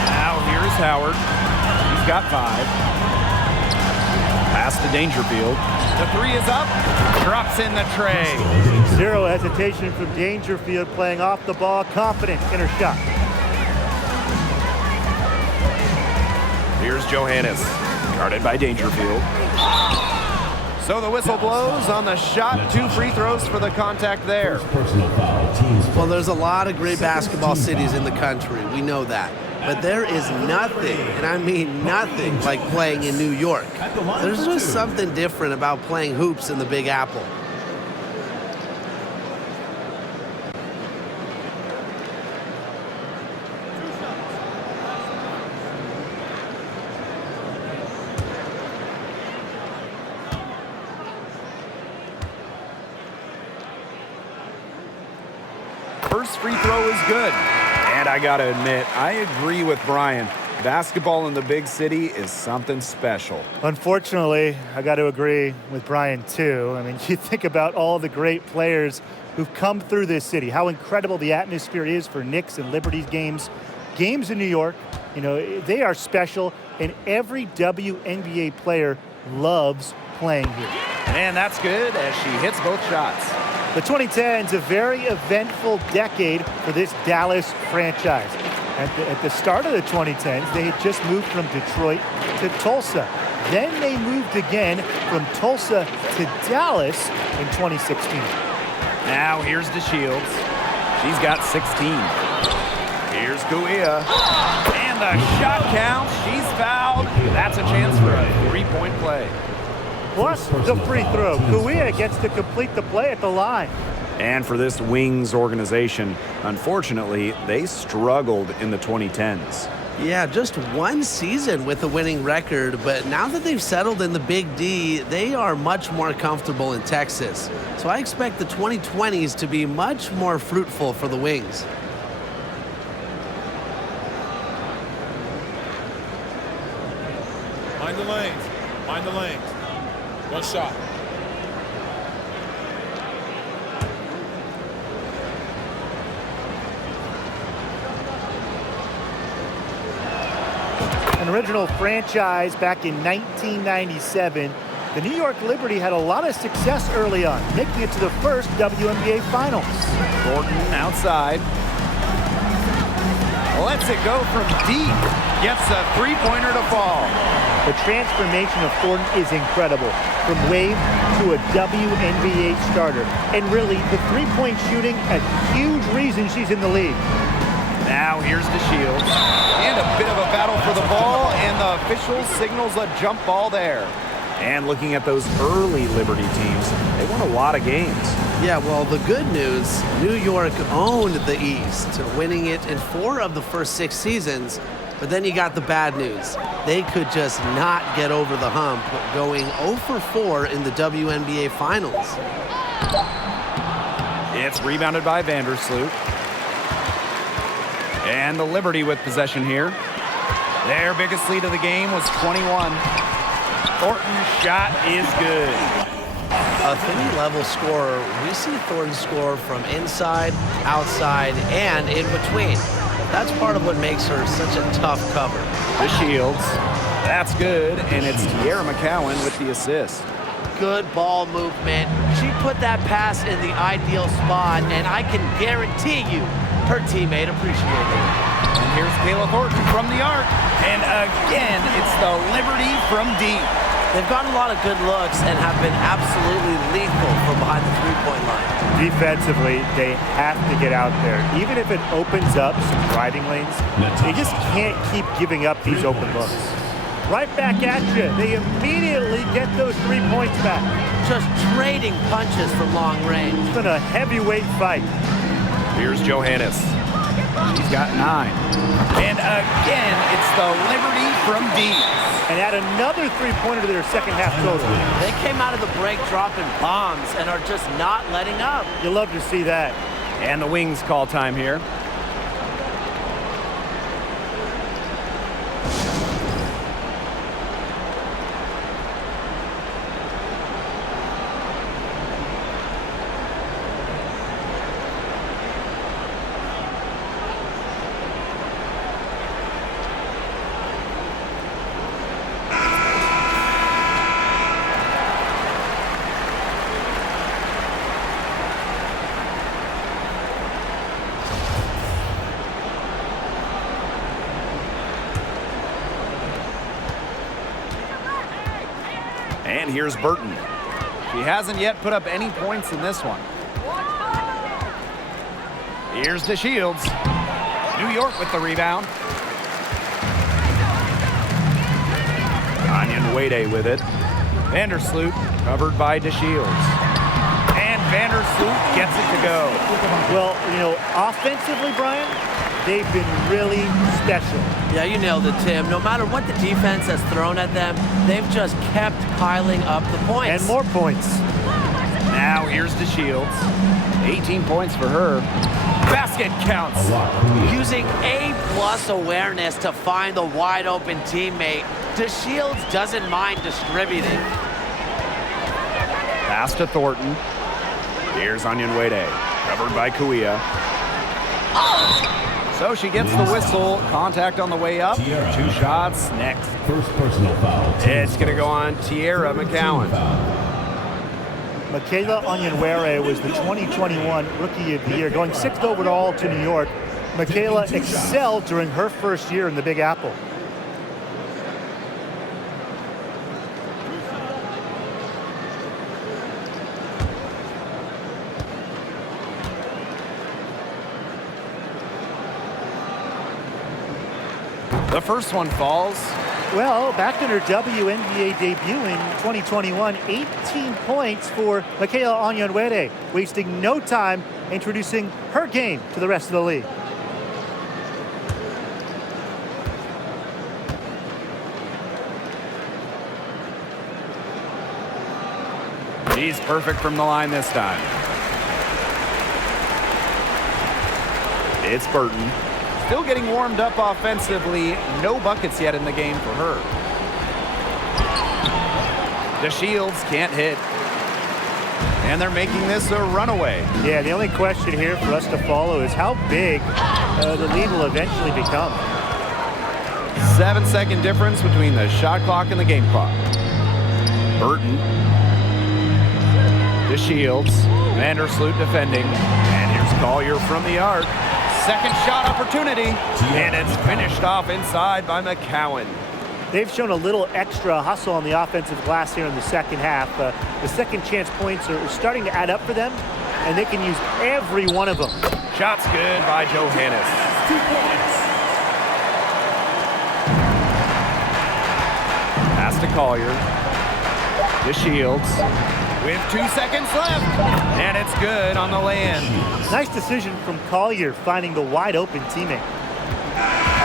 Now here's Howard. He's got 5. Pass to Dangerfield. The three is up. Drops in the tray. Zero hesitation from Dangerfield, playing off the ball, confident in her shot. Here's Johannes. Guarded by Dangerfield. So the whistle blows on the shot. 2 free throws for the contact there. Personal foul. Teams. Well, there's a lot of great basketball cities in the country. We know that. But there is nothing, and I mean nothing, like playing in New York. There's just something different about playing hoops in the Big Apple. First free throw is good. And I got to admit, I agree with Brian. Basketball in the big city is something special. Unfortunately, I got to agree with Brian too. I mean, you think about all the great players who've come through this city, how incredible the atmosphere is for Knicks and Liberties games. Games in New York, you know, they are special, and every WNBA player loves playing here. And that's good as she hits both shots. The 2010s, a very eventful decade for this Dallas franchise. At the start of the 2010s, they had just moved from Detroit to Tulsa. Then they moved again from Tulsa to Dallas in 2016. Now here's DeShields. She's got 16. Here's Guia. And the shot counts. She's fouled. That's a chance for a three-point play. Plus the free throw. Guia gets to complete the play at the line. And for this Wings organization, unfortunately, they struggled in the 2010s. Yeah, just one season with a winning record, but now that they've settled in the Big D, they are much more comfortable in Texas. So I expect the 2020s to be much more fruitful for the Wings. Mind the lanes. Mind the lanes. One shot. An original franchise back in 1997, the New York Liberty had a lot of success early on, making it to the first WNBA Finals. Gordon outside. Lets it go from deep. Gets a three-pointer to fall. The transformation of Thornton is incredible. From wave to a WNBA starter. And really, the three-point shooting, a huge reason she's in the league. Now here's DeShields. And a bit of a battle for the ball, and the official signals a jump ball there. And looking at those early Liberty teams, they won a lot of games. Yeah, well, the good news, New York owned the East, winning it in 4 of the first 6 seasons. But then you got the bad news. They could just not get over the hump, going 0 for 4 in the WNBA Finals. It's rebounded by Vandersloot. And the Liberty with possession here. Their biggest lead of the game was 21. Thornton's shot is good. A three-level scorer, we see Thornton score from inside, outside, and in between. That's part of what makes her such a tough cover. The Shields. That's good, and it's Tiara McCowan with the assist. Good ball movement. She put that pass in the ideal spot, and I can guarantee you her teammate appreciated it. And here's Kayla Thornton from the arc. And again, it's the Liberty from deep. They've gotten a lot of good looks and have been absolutely lethal from behind the three-point line. Defensively, they have to get out there. Even if it opens up some driving lanes, they just can't keep giving up these open looks. Right back at you. They immediately get those 3 points back. Just trading punches from long range. It's been a heavyweight fight. Here's Johannes. She's got 9. And again, it's the Liberty from deep. And add another three-pointer to their second half total. They came out of the break dropping bombs and are just not letting up. You'll love to see that. And the Wings call time here. And here's Burton. She hasn't yet put up any points in this one. Here's the Shields. New York with the rebound. Onion Wade with it. Vandersloot covered by DeShields. And Vandersloot gets it to go. Well, you know, offensively, Brian, they've been really special. Yeah, you nailed it, Tim. No matter what the defense has thrown at them, they've just kept piling up the points. And more points. Now here's DeShields. 18 points for her. Basket counts. Using A+ awareness to find the wide open teammate, DeShields doesn't mind distributing. Pass to Thornton. Here's Onion Wade, covered by Kuia. So she gets the whistle. Contact on the way up. 2 shots next. First personal foul. It's going to go on Tiara McCowan. Michaela Onyenwere was the 2021 Rookie of the Year, going 6th overall to New York. Michaela excelled during her first year in the Big Apple. The first one falls. Well, back in her WNBA debut in 2021, 18 points for Michaela Onyenwere, wasting no time introducing her game to the rest of the league. She's perfect from the line this time. It's Burton. Still getting warmed up offensively. No buckets yet in the game for her. DeShields can't hit. And they're making this a runaway. Yeah, the only question here for us to follow is how big the lead will eventually become. 7-second difference between the shot clock and the game clock. Burton. DeShields. Vandersloot defending. And here's Collier from the arc. Second shot opportunity, and it's finished off inside by McCowan. They've shown a little extra hustle on the offensive glass here in the second half. The second chance points are starting to add up for them, and they can use every one of them. Shot's good by Johannes. 2 points. Pass to Collier. DeShields. With 2 seconds left, and it's good on the land. Nice decision from Collier, finding the wide open teammate.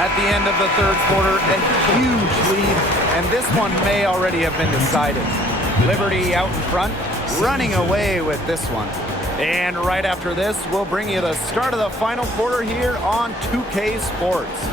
At the end of the third quarter, a huge lead, and this one may already have been decided. Liberty out in front, running away with this one. And right after this, we'll bring you the start of the final quarter here on 2K Sports.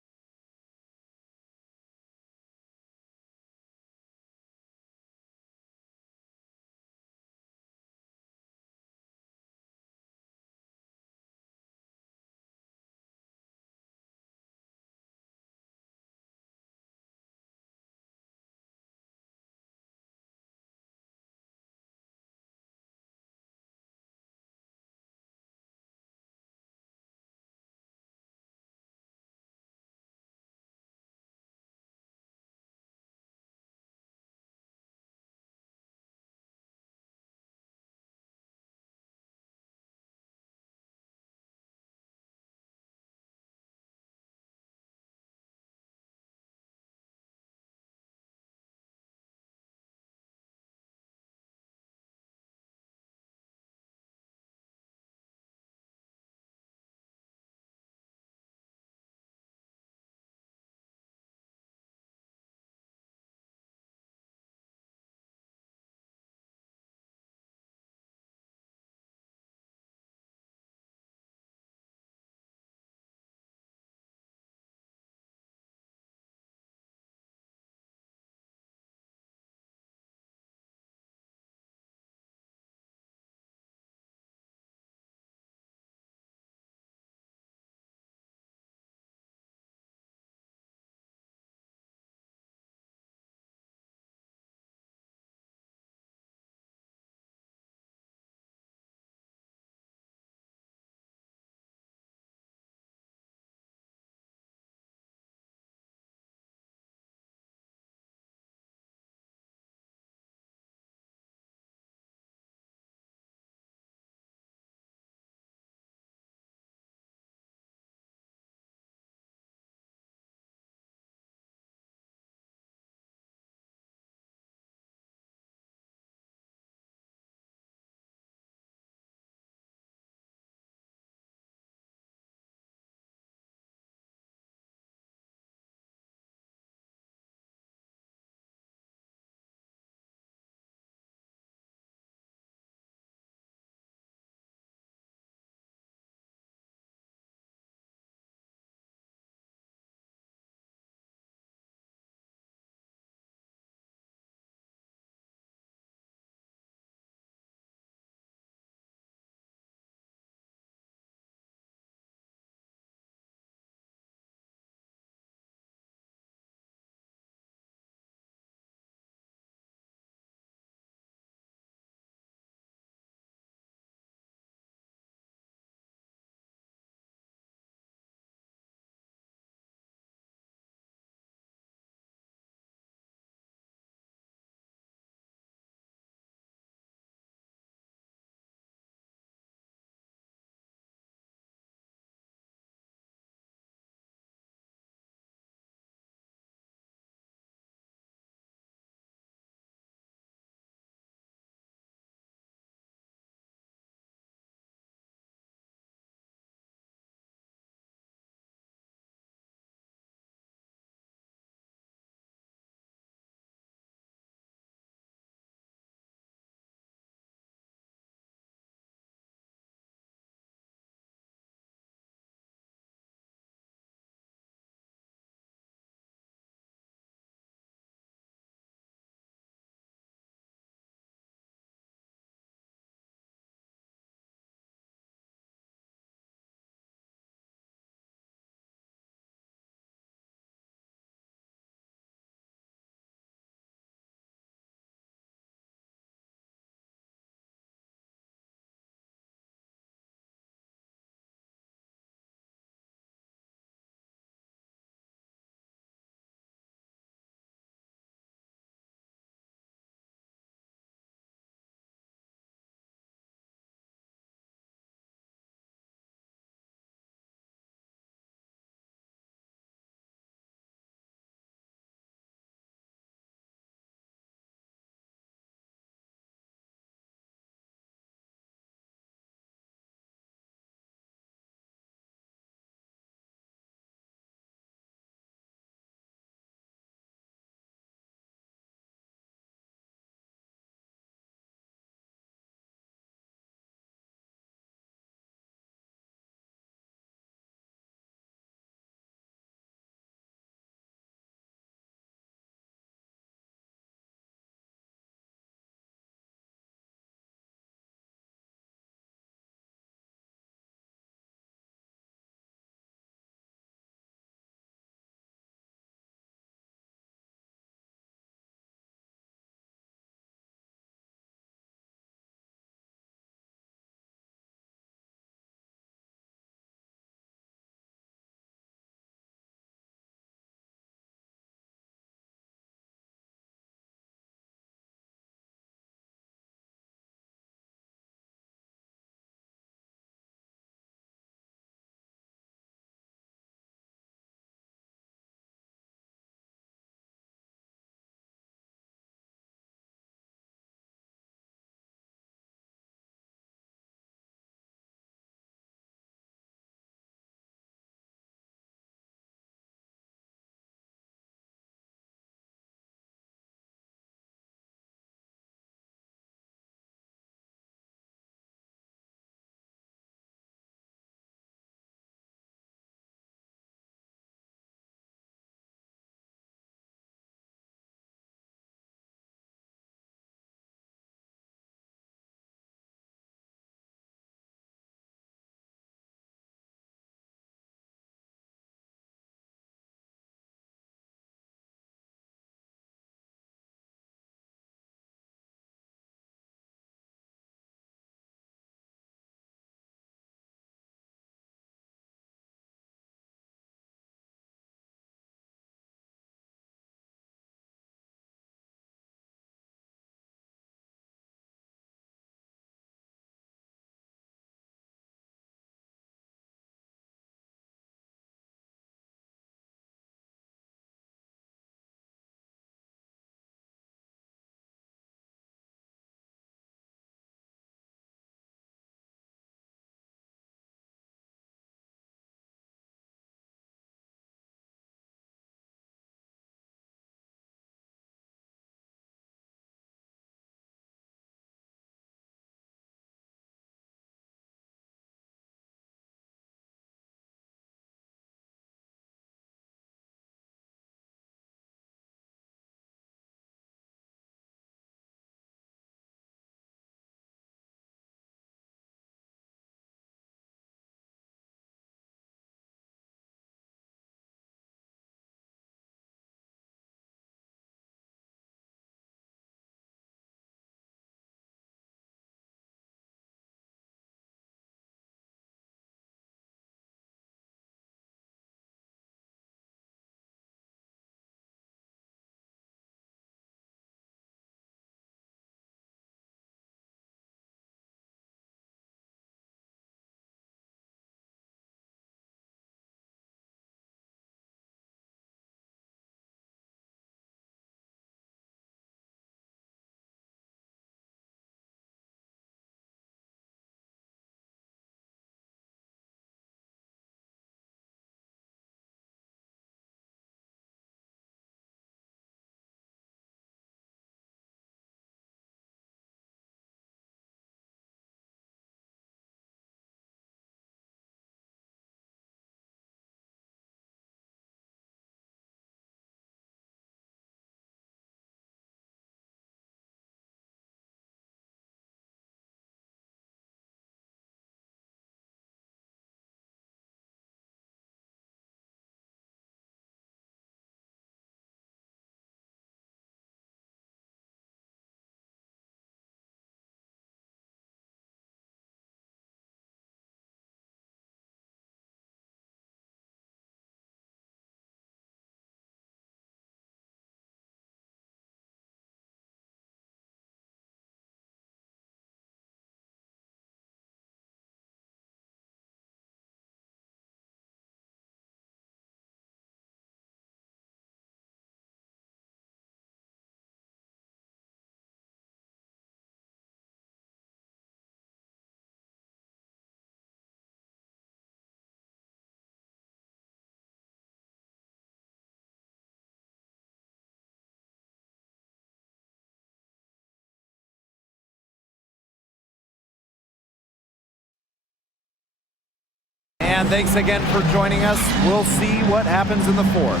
And thanks again for joining us. We'll see what happens in the fourth.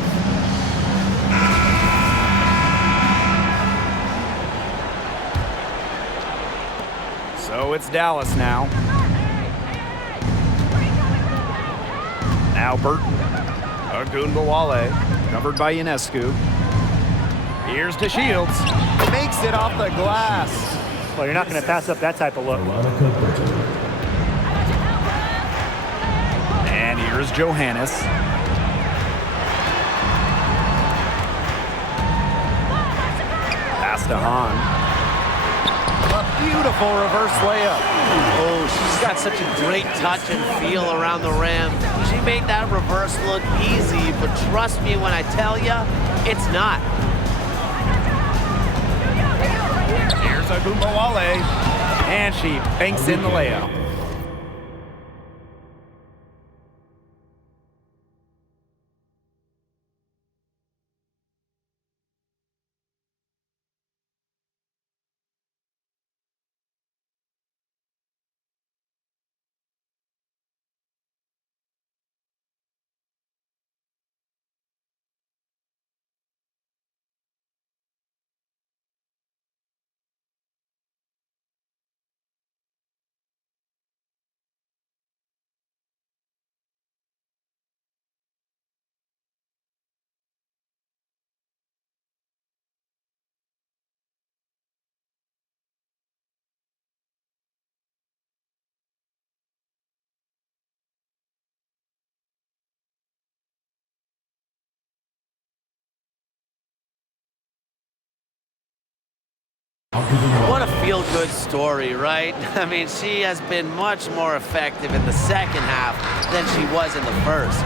So it's Dallas now. Now Burton. Agunbowale, covered by Ionescu. Here's DeShields. Makes it off the glass. Well, you're not going to pass up that type of look. And here's Johannes. Pass to Hahn. A beautiful reverse layup. Oh, she's got such a great touch and feel around the rim. She made that reverse look easy, but trust me when I tell you, it's not. Here's Agunbowale, and she banks in the layup. What a feel-good story, right? I mean, she has been much more effective in the second half than she was in the first.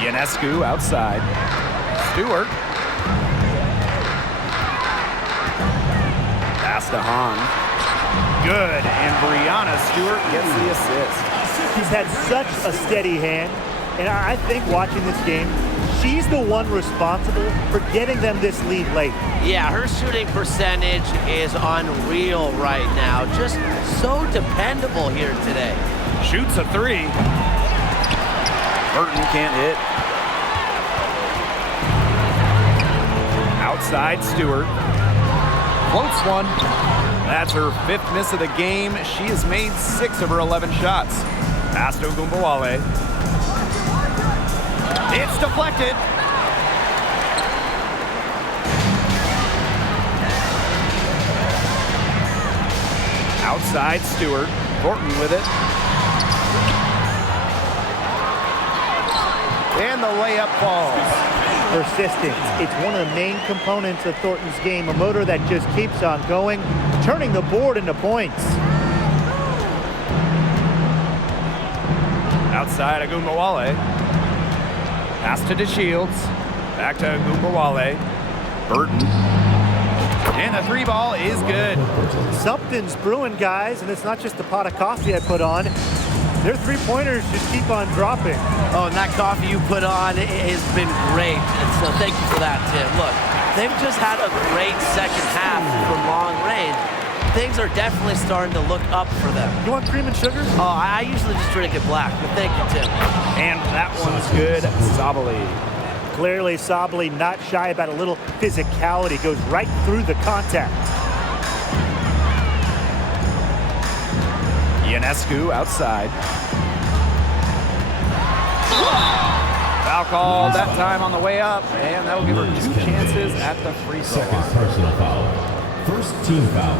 Ionescu outside. Stewart. Pass to Hahn. Good, and Brianna Stewart gets the assist. She's had such a steady hand, and I think watching this game, she's the one responsible for getting them this lead late. Yeah, her shooting percentage is unreal right now. Just so dependable here today. Shoots a three. Burton can't hit. Outside Stewart. Floats one. That's her 5th miss of the game. She has made 6 of her 11 shots. Pass to Agunbowale. It's deflected. Outside Stewart. Thornton with it. And the layup falls. Persistence. It's one of the main components of Thornton's game, a motor that just keeps on going, turning the board into points. Outside Agunbowale. Pass to DeShields. Back to Agunbowale. Burton. And the 3 ball is good. Something's brewing, guys, and it's not just the pot of coffee I put on. Their 3-pointers just keep on dropping. Oh, and that coffee you put on has been great. And so thank you for that, Tim. Look, they've just had a great second half from long range. Things are definitely starting to look up for them. You want cream and sugar? Oh, I usually just drink it black, but thank you, Tim. And that one's good. Sabali. Clearly, Sabali not shy about a little physicality. Goes right through the contact. Ionescu outside. Foul call that time on the way up, and that will give her 2 chances at the free throw Second line. personal foul. First team foul.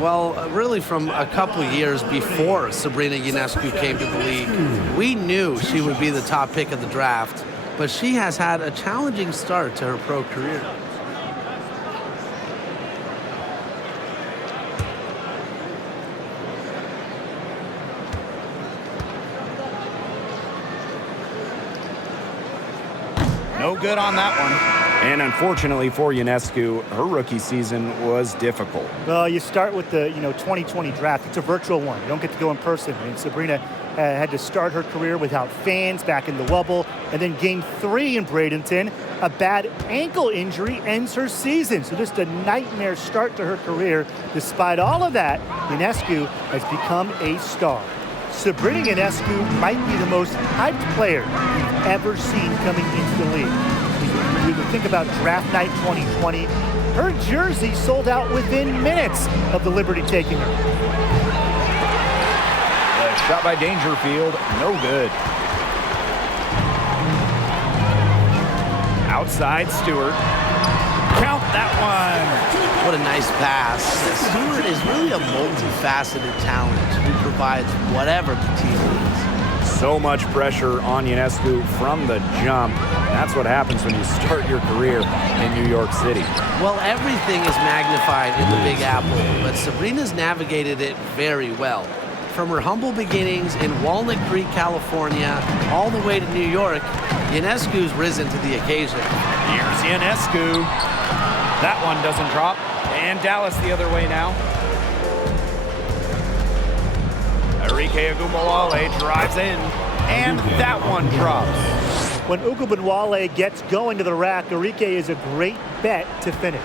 Well, really from a couple years before Sabrina Ionescu came to the league, we knew she would be the top pick of the draft, but she has had a challenging start to her pro career. No good on that one. And unfortunately for Ionescu, her rookie season was difficult. Well, you start with the 2020 draft. It's a virtual one. You don't get to go in person. I mean, Sabrina had to start her career without fans back in the Wubble. And then game 3 in Bradenton, a bad ankle injury ends her season. So just a nightmare start to her career. Despite all of that, Ionescu has become a star. Sabrina Ionescu might be the most hyped player we've ever seen coming into the league. We would think about draft night 2020. Her jersey sold out within minutes of the Liberty taking her. The shot by Dangerfield, no good. Outside Stewart. Count that one. What a nice pass. Stewart is really a multifaceted talent who provides whatever the team needs. So much pressure on Ionescu from the jump. That's what happens when you start your career in New York City. Well, everything is magnified in the Big Apple, but Sabrina's navigated it very well. From her humble beginnings in Walnut Creek, California, all the way to New York, Ionescu's risen to the occasion. Here's Ionescu. That one doesn't drop. And Dallas the other way now. Enrique Agumbawale drives in, and that one drops. When Agumbawale gets going to the rack, Enrique is a great bet to finish.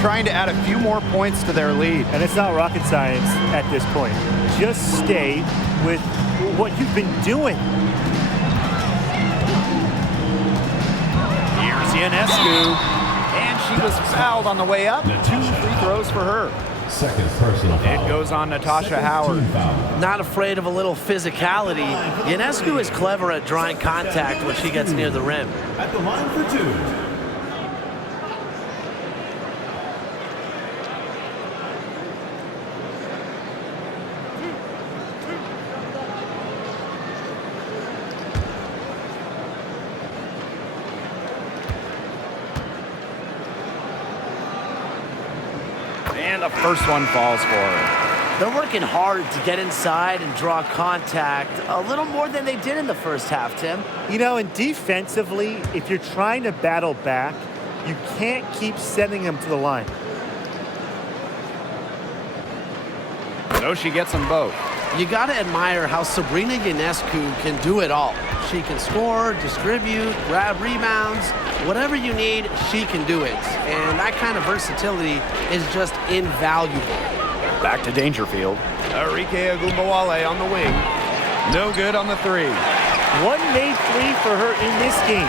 Trying to add a few more points to their lead. And it's not rocket science at this point. Just stay with what you've been doing. Here's Ionescu, and she was fouled on the way up. 2 free throws for her. Second personal foul. It goes on Natasha Howard. Not afraid of a little physicality. Ionescu is clever at drawing contact when she gets near the rim. At the line for 2. And the first one falls for her. They're working hard to get inside and draw contact a little more than they did in the first half, Tim. And defensively, if you're trying to battle back, you can't keep sending them to the line. So she gets them both. You got to admire how Sabrina Ionescu can do it all. She can score, distribute, grab rebounds. Whatever you need, she can do it. And that kind of versatility is just invaluable. Back to Dangerfield. Enrique Agumbawale on the wing. No good on the 3. One made 3 for her in this game.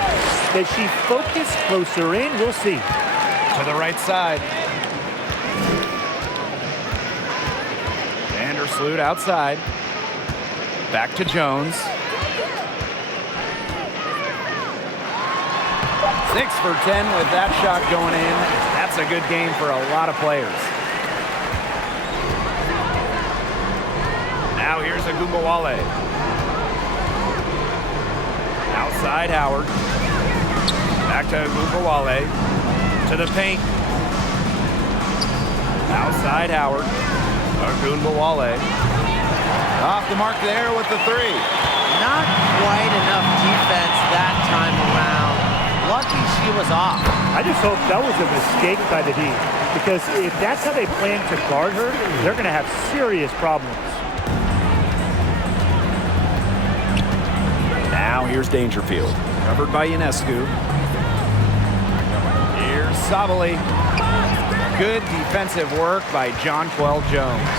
Does she focus closer in? We'll see. To the right side. Vandersloot outside. Back to Jones. 6 for 10 with that shot going in. That's a good game for a lot of players. Now here's Agumbawale. Outside Howard. Back to Agumbawale. To the paint. Outside Howard. Agumbawale. Off the mark there with the 3. Not quite enough defense that time around. Lucky she was off. I just hope that was a mistake by the D, because if that's how they plan to guard her, they're going to have serious problems. Now here's Dangerfield. Covered by Ionescu. Here's Sabali. Good defensive work by Jonquel Jones.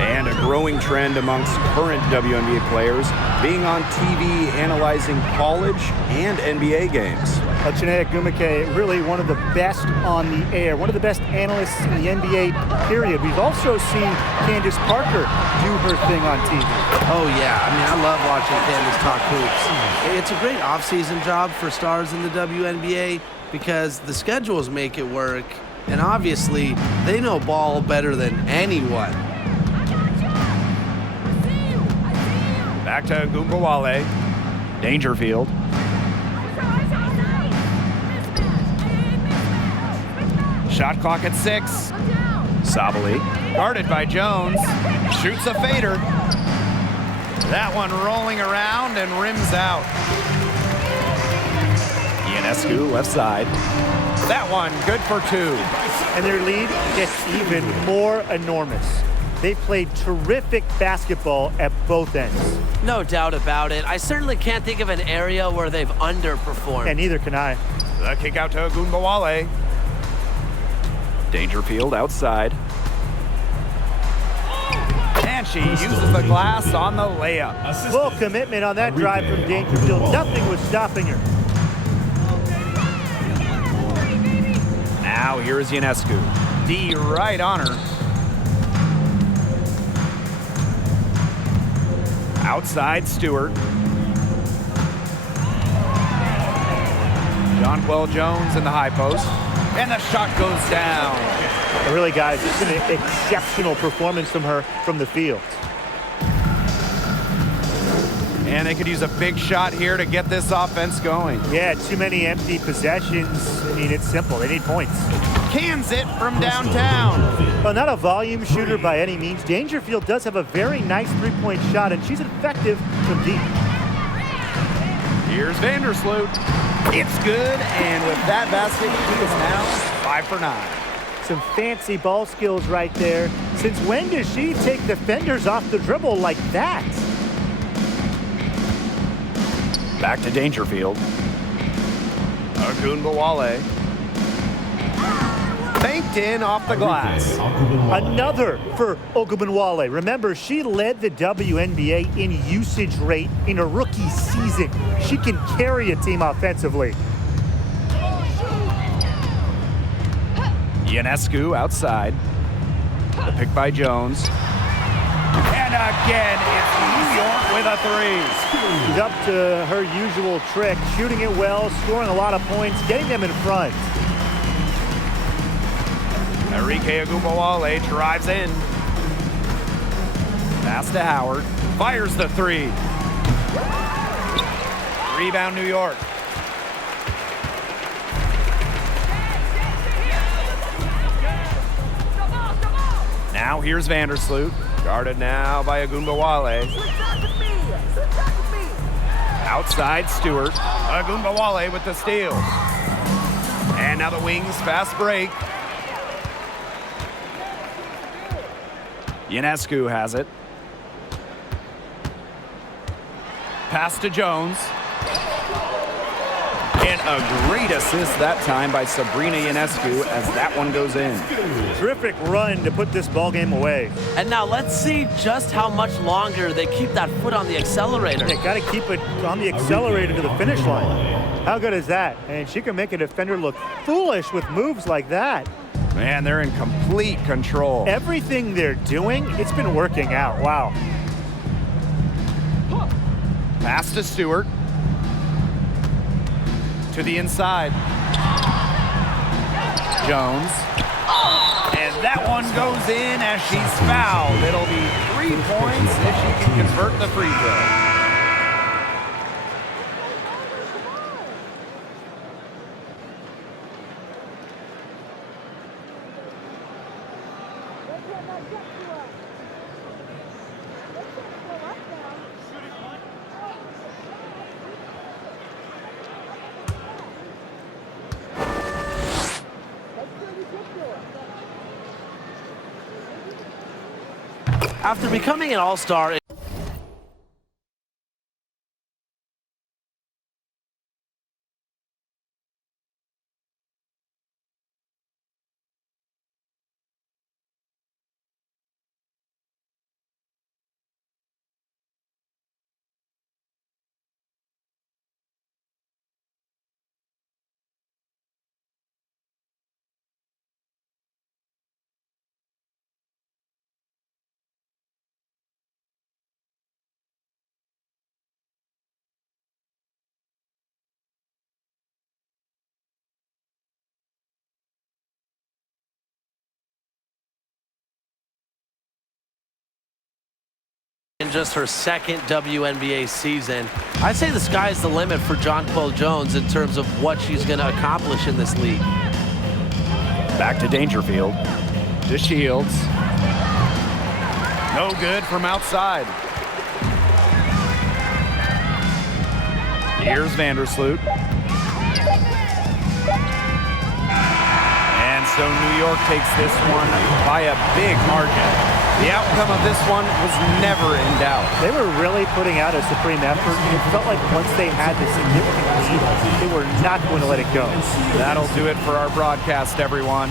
And a growing trend amongst current WNBA players being on TV analyzing college and NBA games. Chineye Ogwumike, really one of the best on the air, one of the best analysts in the NBA, period. We've also seen Candace Parker do her thing on TV. Oh, yeah. I mean, I love watching Candace talk hoops. It's a great off-season job for stars in the WNBA because the schedules make it work, and obviously, they know ball better than anyone. Back to Agumbawale. Dangerfield. Shot clock at 6. Sabali. Guarded by Jones. Shoots a fader. That one rolling around and rims out. Ionescu left side. That one, good for 2. And their lead gets even more enormous. They played terrific basketball at both ends. No doubt about it. I certainly can't think of an area where they've underperformed. And neither can I. The kick out to Agunbowale. Dangerfield outside. And she uses the glass on the layup. Full commitment on that drive from Dangerfield. Nothing was stopping her. Now here's Ionescu. D right on her. Outside Stewart. Jonquel Jones in the high post. And the shot goes down. And really, guys, it's been an exceptional performance from her from the field. And they could use a big shot here to get this offense going. Yeah, too many empty possessions. I mean, it's simple. They need points. Cans it from downtown. Well, not a volume shooter by any means. Dangerfield does have a very nice three-point shot, and she's effective from deep. Here's Vandersloot. It's good, and with that basket, he is now 5 for 9. Some fancy ball skills right there. Since when does she take defenders off the dribble like that? Back to Dangerfield. Agunbowale. Banked in off the glass. Another for Ogunbowale. Remember, she led the WNBA in usage rate in a rookie season. She can carry a team offensively. Ionescu outside. The pick by Jones. And again, it's New York with a 3. She's up to her usual trick, shooting it well, scoring a lot of points, getting them in front. Enrique Agunbowale drives in. Pass to Howard. Fires the 3. Rebound New York. Now here's Vandersloot. Guarded now by Agunbowale. Outside Stewart. Agunbowale with the steal. And now the Wings fast break. Ionescu has it. Pass to Jones. And a great assist that time by Sabrina Ionescu as that one goes in. Terrific run to put this ball game away. And now let's see just how much longer they keep that foot on the accelerator. They got to keep it on the accelerator to the finish line. How good is that? And she can make a defender look foolish with moves like that. Man, they're in complete control. Everything they're doing, it's been working out. Wow. Pass to Stewart. To the inside. Jones. And that one goes in as she's fouled. It'll be 3 points if she can convert the free throw. After becoming an all-star, in just her second WNBA season, I'd say the sky's the limit for Jonquel Jones in terms of what she's going to accomplish in this league. Back to Dangerfield. To Shields. No good from outside. Here's Vandersloot. And so New York takes this one by a big margin. The outcome of this one was never in doubt. They were really putting out a supreme effort. It felt like once they had this significant lead, they were not going to let it go. That'll do it for our broadcast, everyone.